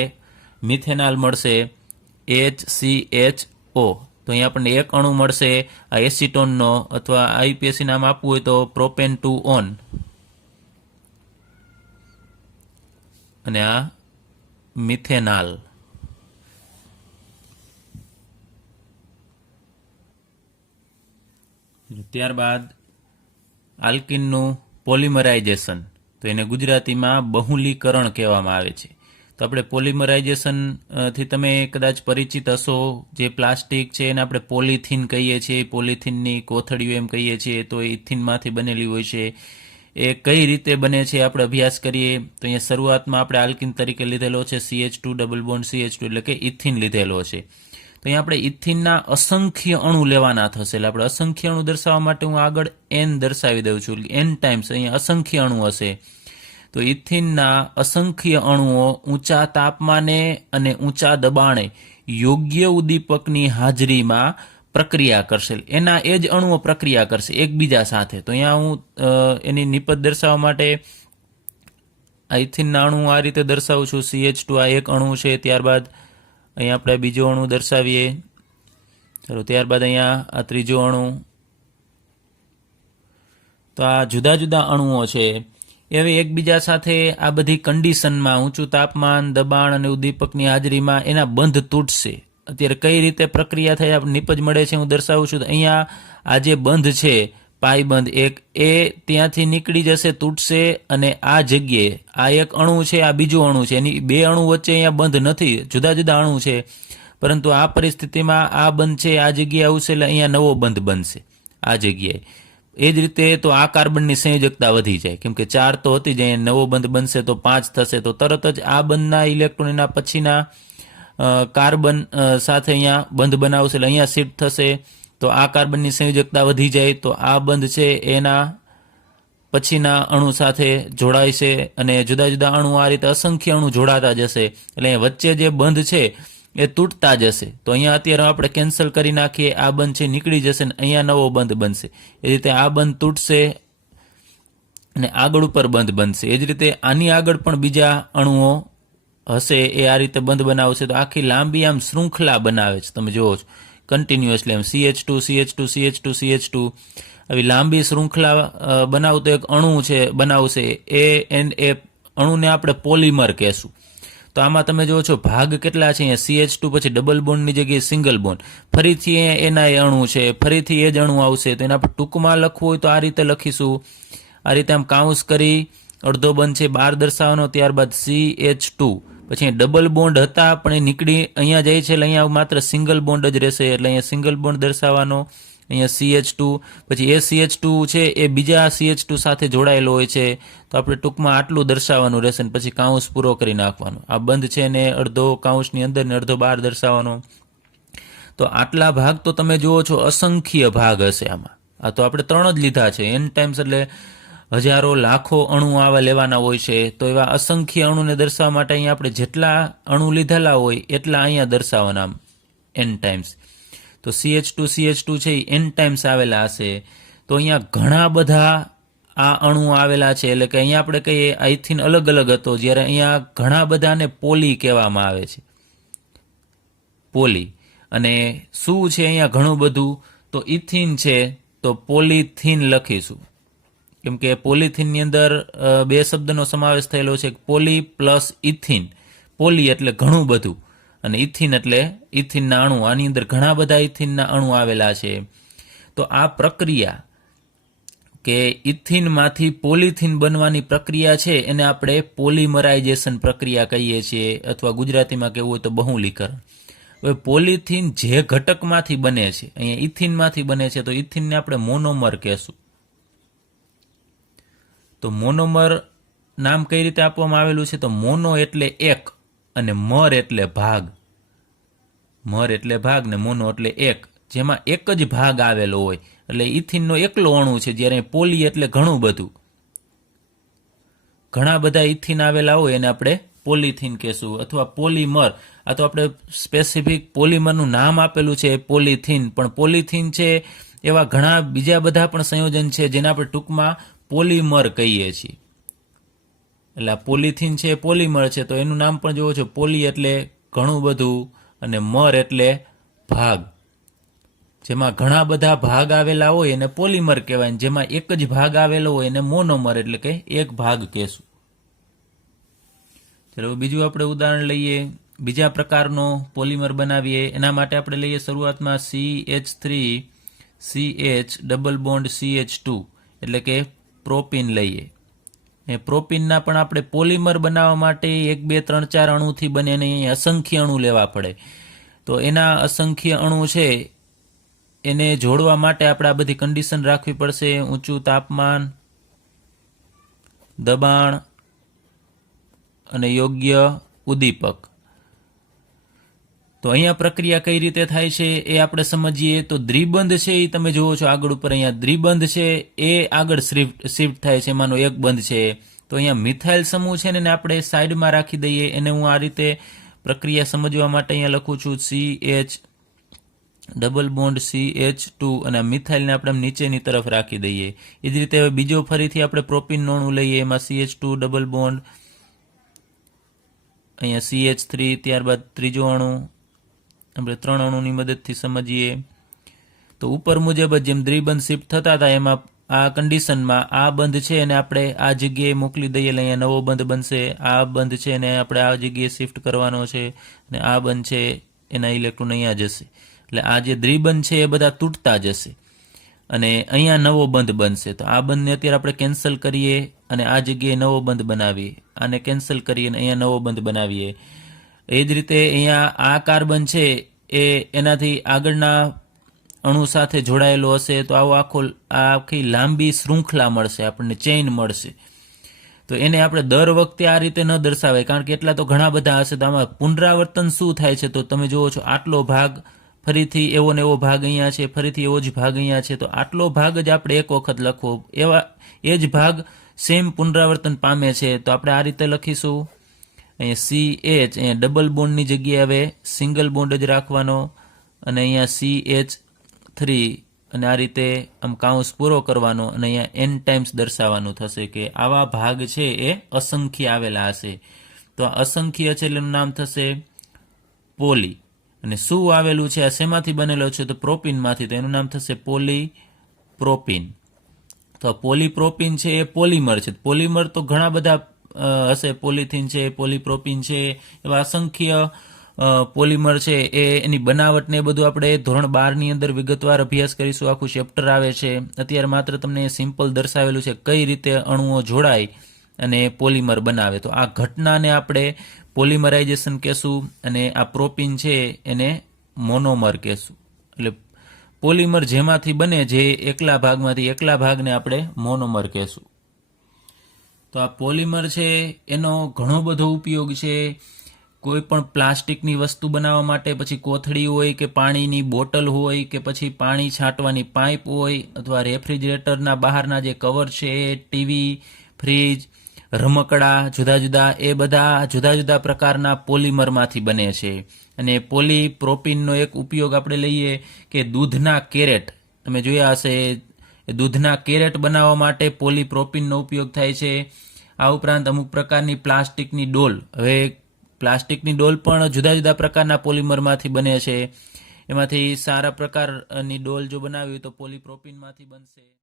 મિથેનાલ મળશે, HCHO. તો અહીંયા આપણને એક અણુ મળશે આ એસિટોનનો, અથવા IUPAC નામ આપવું હોય તો પ્રોપેન 2-ON, અને આ મિથેનાલ. ત્યારબાદ આલ્કિનનું પોલિમરાઇઝેશન, તો એને ગુજરાતીમાં બહુલીકરણ કહેવામાં આવે છે. તો આપણે પોલિમરાઇઝેશન થી તમે કદાચ પરિચિત હશો. જે પ્લાસ્ટિક છે એને આપણે પોલિથીન કહીએ છીએ, પોલિથીનની કોથળીઓ એમ કહીએ છીએ, તો એ ઇથિનમાંથી બનેલી હોય છે. એ કઈ રીતે બને છે આપણે અભ્યાસ કરીએ. તો અહીંયા શરૂઆતમાં આપણે આલ્કિન તરીકે લીધેલો છે CH2 ડબલ બોન્ડ CH2 એટલે કે ઇથિન લીધેલો છે. તો અહીંયા આપણે ઇથિનના અસંખ્ય અણુ લેવાના થશે, એટલે આપણે અસંખ્ય અણુ દર્શાવવા માટે હું આગળ n દર્શાવી દઉં છું, n ટાઈમ્સ અહીંયા અસંખ્ય અણુ હશે. તો ઇથિનના અસંખ્ય અણુઓ ઊંચા તાપમાને અને ઊંચા દબાણે યોગ્ય ઉદ્દીપકની હાજરીમાં પ્રક્રિયા કરશે. એના એ જ અણુઓ પ્રક્રિયા કરશે એકબીજા સાથે. તો અહીંયા હું એની નિપજ દર્શાવવા માટે આ ઇથિનના અણુ આ રીતે દર્શાવું છું. CH2 આ એક અણુ છે, ત્યારબાદ અહીંયા આપણે બીજો અણુ દર્શાવીએ. ચાલો, ત્યારબાદ અહીંયા આ ત્રીજો અણુ. તો આ જુદા જુદા અણુઓ છે એવી એકબીજા સાથે આ બધી કન્ડિશનમાં ઊંચું તાપમાન, દબાણ અને ઉદ્દીપકની હાજરીમાં એના બંધ તૂટશે. અત્યારે કઈ રીતે પ્રક્રિયા થઈ નિપજ મળે છે હું દર્શાવું છું. તો અહીંયા આ જે બંધ છે પાઈ બંધ એક, એ ત્યાંથી નીકળી જશે, તૂટશે, અને આ જગ્યાએ આ એક અણુ છે, આ બીજો અણુ છે, એની બે અણુ વચ્ચે અહીંયા બંધ નથી, જુદા જુદા અણુ છે, પરંતુ આ પરિસ્થિતિમાં આ બંધ છે આ જગ્યાએ આવશે એટલે અહીંયા નવો બંધ બનશે આ જગ્યાએ. એ જ રીતે તો આ કાર્બનની સંયોજકતા વધી જાય, કેમ કે 4 તો હતી જાય, નવો બંધ બનશે તો 5 થશે. તો તરત જ આ બંધના ઇલેક્ટ્રોન એના પછીના કાર્બન સાથે અહીંયા બંધ બનાવશે, એટલે અહીંયા શિફ્ટ થશે. તો આ કાર્બનની સંયોજકતા વધી જાય તો આ બંધ છે એના પછીના અણુ સાથે જોડાય છે, અને જુદા જુદા અણુ આ રીતે અસંખ્ય અણુ જોડાતા જશે, એટલે વચ્ચે જે બંધ છે એ તૂટતા જશે. તો અહીંયા અત્યારે આપણે કેન્સલ કરી નાખીએ, આ બંધ છે નીકળી જશે ને અહીંયા નવો બંધ બનશે. એ રીતે આ બંધ તૂટશે અને આગળ ઉપર બંધ બનશે. એ જ રીતે આની આગળ પણ બીજા અણુઓ હશે, એ આ રીતે બંધ બનાવશે. તો આખી લાંબી આમ શૃંખલા બનાવે છે, તમે જુઓ છો કન્ટિન્યુઅસલી આમ CH2 CH2 CH2 CH2 આવી લાંબી શૃંખલા બનાવતો એક અણુ છે બનાવશે. એ અણુને આપણે પોલિમર કહેશું. તો આમાં તમે જુઓ છો ભાગ કેટલા છે. અહીંયા CH2 પછી ડબલ બોન્ડની જગ્યાએ સિંગલ બોન્ડ, ફરીથી એના એ અણુ છે, ફરીથી એ જ અણુ આવશે. તો એના પર ટૂંકમાં લખવું હોય તો આ રીતે લખીશું, આ રીતે આમ કાઉન્સ કરી અડધો બંધ છે બહાર દર્શાવવાનો. ત્યારબાદ CH2 પછી ડબલ બોન્ડ હતા પણ એ નીકળી અહીંયા જાય છે, એટલે અહીંયા માત્ર સિંગલ બોન્ડ જ રહેશે, એટલે અહીંયા સિંગલ બોન્ડ દર્શાવવાનો. અહીંયા CH2 પછી એ CH2 છે એ બીજા CH2 સાથે જોડાયેલો હોય છે, તો આપણે ટૂંકમાં આટલું દર્શાવવાનું રહેશે ને પછી કાઉન્સ પૂરો કરી નાખવાનો. આ બંધ છે ને અડધો કાઉન્સની અંદર ને અડધો બહાર દર્શાવવાનો. તો આટલા ભાગ તો તમે જુઓ છો અસંખ્ય ભાગ હશે આમાં. આ તો આપણે 3 જ લીધા છે, n ટાઈમ્સ એટલે હજારો લાખો અણુ આવા લેવાના હોય છે. તો એવા અસંખ્ય અણુને દર્શાવવા માટે અહીંયા આપણે જેટલા અણુ લીધેલા હોય એટલા અહીંયા દર્શાવવાના n ટાઈમ્સ. તો CH2 છે એ n ટાઈમ્સ આવેલા હશે. તો અહીંયા ઘણા બધા આ અણુ આવેલા છે, એટલે કે અહીંયા આપણે કહીએ આઈથિન અલગ અલગ હતો, જ્યારે અહીંયા ઘણા બધાને પોલી કહેવામાં આવે છે, પોલી. અને શું છે અહીંયા ઘણું બધું, તો ઇથિન છે તો પોલિથીન લખીશું, કેમ કે પોલિથીનની અંદર 2 શબ્દનો સમાવેશ થયેલો છે, પોલી પ્લસ ઇથિન. પોલી એટલે ઘણું બધું અને ઇથિન એટલે ઇથિનના અણુ. આની અંદર ઘણા બધા ઇથિનના અણુ આવેલા છે. તો આ પ્રક્રિયા કે ઇથિનમાંથી પોલિથીન બનવાની પ્રક્રિયા છે એને આપણે પોલિમરાઇઝેશન પ્રક્રિયા કહીએ છીએ, અથવા ગુજરાતીમાં કહેવું હોય તો બહુલીકરણ. હવે પોલિથીન જે ઘટકમાંથી બને છે, અહીંયા ઇથિનમાંથી બને છે, તો ઇથિનને આપણે મોનોમર કહેશું. તો મોનોમર નામ કઈ રીતે આપવામાં આવેલું છે, તો મોનો એટલે એક અને મર એટલે ભાગ. મર એટલે ભાગ ને મોનો એટલે એક, જેમાં એક જ ભાગ આવેલો હોય, એટલે ઇથિનનો એકલો અણુ છે. જ્યારે પોલી એટલે ઘણું બધું, ઘણા બધા ઇથિન આવેલા હોય એને આપણે પોલિથીન કહેશું અથવા પોલિમર. આ તો આપણે સ્પેસિફિક પોલિમરનું નામ આપેલું છે પોલિથીન, પણ પોલિથીન છે એવા ઘણા બીજા બધા પણ સંયોજન છે જેને આપણે ટૂંકમાં પોલિમર કહીએ છીએ. એટલે આ પોલિથીન છે પોલિમર છે, તો એનું નામ પણ જોવો છો, પોલી એટલે ઘણું બધું અને મર એટલે ભાગ. જેમાં ઘણા બધા ભાગ આવેલા હોય એને પોલિમર કહેવાય, જેમાં એક જ ભાગ આવેલો હોય એને મોનોમર એટલે કે એક ભાગ કહેશું. ચલો બીજું આપણે ઉદાહરણ લઈએ, બીજા પ્રકારનો પોલિમર બનાવીએ. એના માટે આપણે લઈએ શરૂઆતમાં CH3CH ડબલ બોન્ડ CH2 એટલે કે પ્રોપીન લઈએ. એ પ્રોપીનના પણ આપણે પોલિમર બનાવવા માટે 1 2 3 4 અણુથી બને અને અસંખ્ય અણુ લેવા પડે. તો એના અસંખ્ય અણુ છે એને જોડવા માટે આપણે આ બધી કન્ડિશન રાખવી પડશે. ઊંચું તાપમાન, દબાણ અને યોગ્ય ઉદ્દીપક. તો અહીંયા પ્રક્રિયા કઈ રીતે થાય છે એ આપણે સમજીએ. તો દ્વિબંધ છે એ તમે જુઓ છો આગળ ઉપર, અહીંયા દ્વિબંધ છે એ આગળ શિફ્ટ થાય છે, એમાંનો એક બંધ છે. તો અહીંયા મિથાઇલ સમૂહ છે ને આપણે સાઈડમાં રાખી દઈએ. એને હું આ રીતે પ્રક્રિયા સમજવા માટે અહીંયા લખું છું CH ડબલ બોન્ડ CH2 અને મિથાઇલને આપણે નીચેની તરફ રાખી દઈએ. એ જ રીતે હવે બીજો ફરીથી આપણે પ્રોપીન અણુ લઈએ, એમાં CH2 ડબલ બોન્ડ, અહીંયા CH3, ત્યારબાદ ત્રીજો અણુ. આપણે 3 અણુની મદદથી સમજીએ. તો ઉપર મુજબ જ જેમ દ્વિબંધ શિફ્ટ થતા હતા એમાં આ કન્ડિશનમાં આ બંધ છે એને આપણે આ જગ્યાએ મોકલી દઈએ એટલે અહીંયા નવો બંધ બનશે. આ બંધ છે એને આપણે આ જગ્યાએ શિફ્ટ કરવાનો છે અને આ બંધ છે એના ઇલેક્ટ્રોન અહીંયા જશે. એટલે આ જે દ્વિબંધ છે એ બધા તૂટતા જશે અને અહીંયા નવો બંધ બનશે. તો આ બંધને અત્યારે આપણે કેન્સલ કરીએ અને આ જગ્યાએ નવો બંધ બનાવીએ. આને કેન્સલ કરીએ અને અહીંયા નવો બંધ બનાવીએ. એ જ રીતે અહીંયા આ કાર્બન છે એ એનાથી આગળના અણુ સાથે જોડાયેલો હશે, તો આખી લાંબી શૃંખલા મળશે, આપણને ચેઇન મળશે. તો એને આપણે દર વખતે આ રીતે ન દર્શાવાય, કારણ કે એટલા તો ઘણા બધા હશે. તો આમાં પુનરાવર્તન શું થાય છે, તો તમે જુઓ છો આટલો ભાગ, ફરીથી એવો ને એવો ભાગ અહીંયા છે, ફરીથી એવો જ ભાગ અહીંયા છે. તો આટલો ભાગ જ આપણે એક વખત લખવો, એ જ ભાગ સેમ પુનરાવર્તન પામે છે. તો આપણે આ રીતે લખીશું. અહીંયા CH, અહીંયા ડબલ બોન્ડની જગ્યાએ હવે સિંગલ બોન્ડ જ રાખવાનો અને અહીંયા CH3 અને આ રીતે આમ કાઉન્સ પૂરો કરવાનો અને અહીંયા n ટાઈમ્સ દર્શાવવાનું થશે કે આવા ભાગ છે એ અસંખ્ય આવેલા હશે. તો આ અસંખ્ય છે એટલે એનું નામ થશે પોલી. અને શું આવેલું છે, આ શેમાંથી બનેલો છે, તો પ્રોપીનમાંથી, તો એનું નામ થશે પોલીપ્રોપીન. તો પોલીપ્રોપીન છે એ પોલિમર છે. પોલિમર તો ઘણા બધા હશે, પોલિથીન છે, પોલીપ્રોપીન છે, એવા અસંખ્ય પોલિમર છે. એની બનાવટ ને બધું આપણે ધોરણ 12 ની અંદર વિગતવાર અભ્યાસ કરીશું, આખું ચેપ્ટર આવે છે. અત્યારે માત્ર તમને સિમ્પલ દર્શાવેલું છે કઈ રીતે અણુઓ જોડાય અને પોલિમર બનાવે. તો આ ઘટનાને આપણે પોલિમરાઇઝેશન કહેશું અને આ પ્રોપીન છે એને મોનોમર કહેશું. એટલે પોલિમર જેમાંથી બને, જે એકલા ભાગમાંથી એકલા ભાગને આપણે મોનોમર કહેશું. તો આ પોલિમર છે એનો ઘણો બધો ઉપયોગ છે. કોઈ પણ પ્લાસ્ટિકની વસ્તુ બનાવવા માટે, પછી કોથળી હોય કે પાણીની બોટલ હોય કે પછી પાણી છાંટવાની પાઇપ હોય અથવા રેફ્રિજરેટરના બહારના જે કવર છે, ટીવી, ફ્રીજ, રમકડા જુદા જુદા, એ બધા જુદા જુદા પ્રકારના પોલિમરમાંથી બને છે. અને પોલીપ્રોપીનનો એક ઉપયોગ આપણે લઈએ કે દૂધના કેરેટ, તમે જોયા હશે, દૂધના કેરેટ બનાવવા માટે પોલીપ્રોપીનનો ઉપયોગ થાય છે. આ ઉપરાંત અમુક પ્રકારની પ્લાસ્ટિકની ડોલ, હવે પ્લાસ્ટિકની ડોલ પણ જુદા જુદા પ્રકારના પોલિમરમાંથી બને છે. એમાંથી સારા પ્રકારની ડોલ જો બનાવી તો પોલીપ્રોપીનમાંથી બનશે.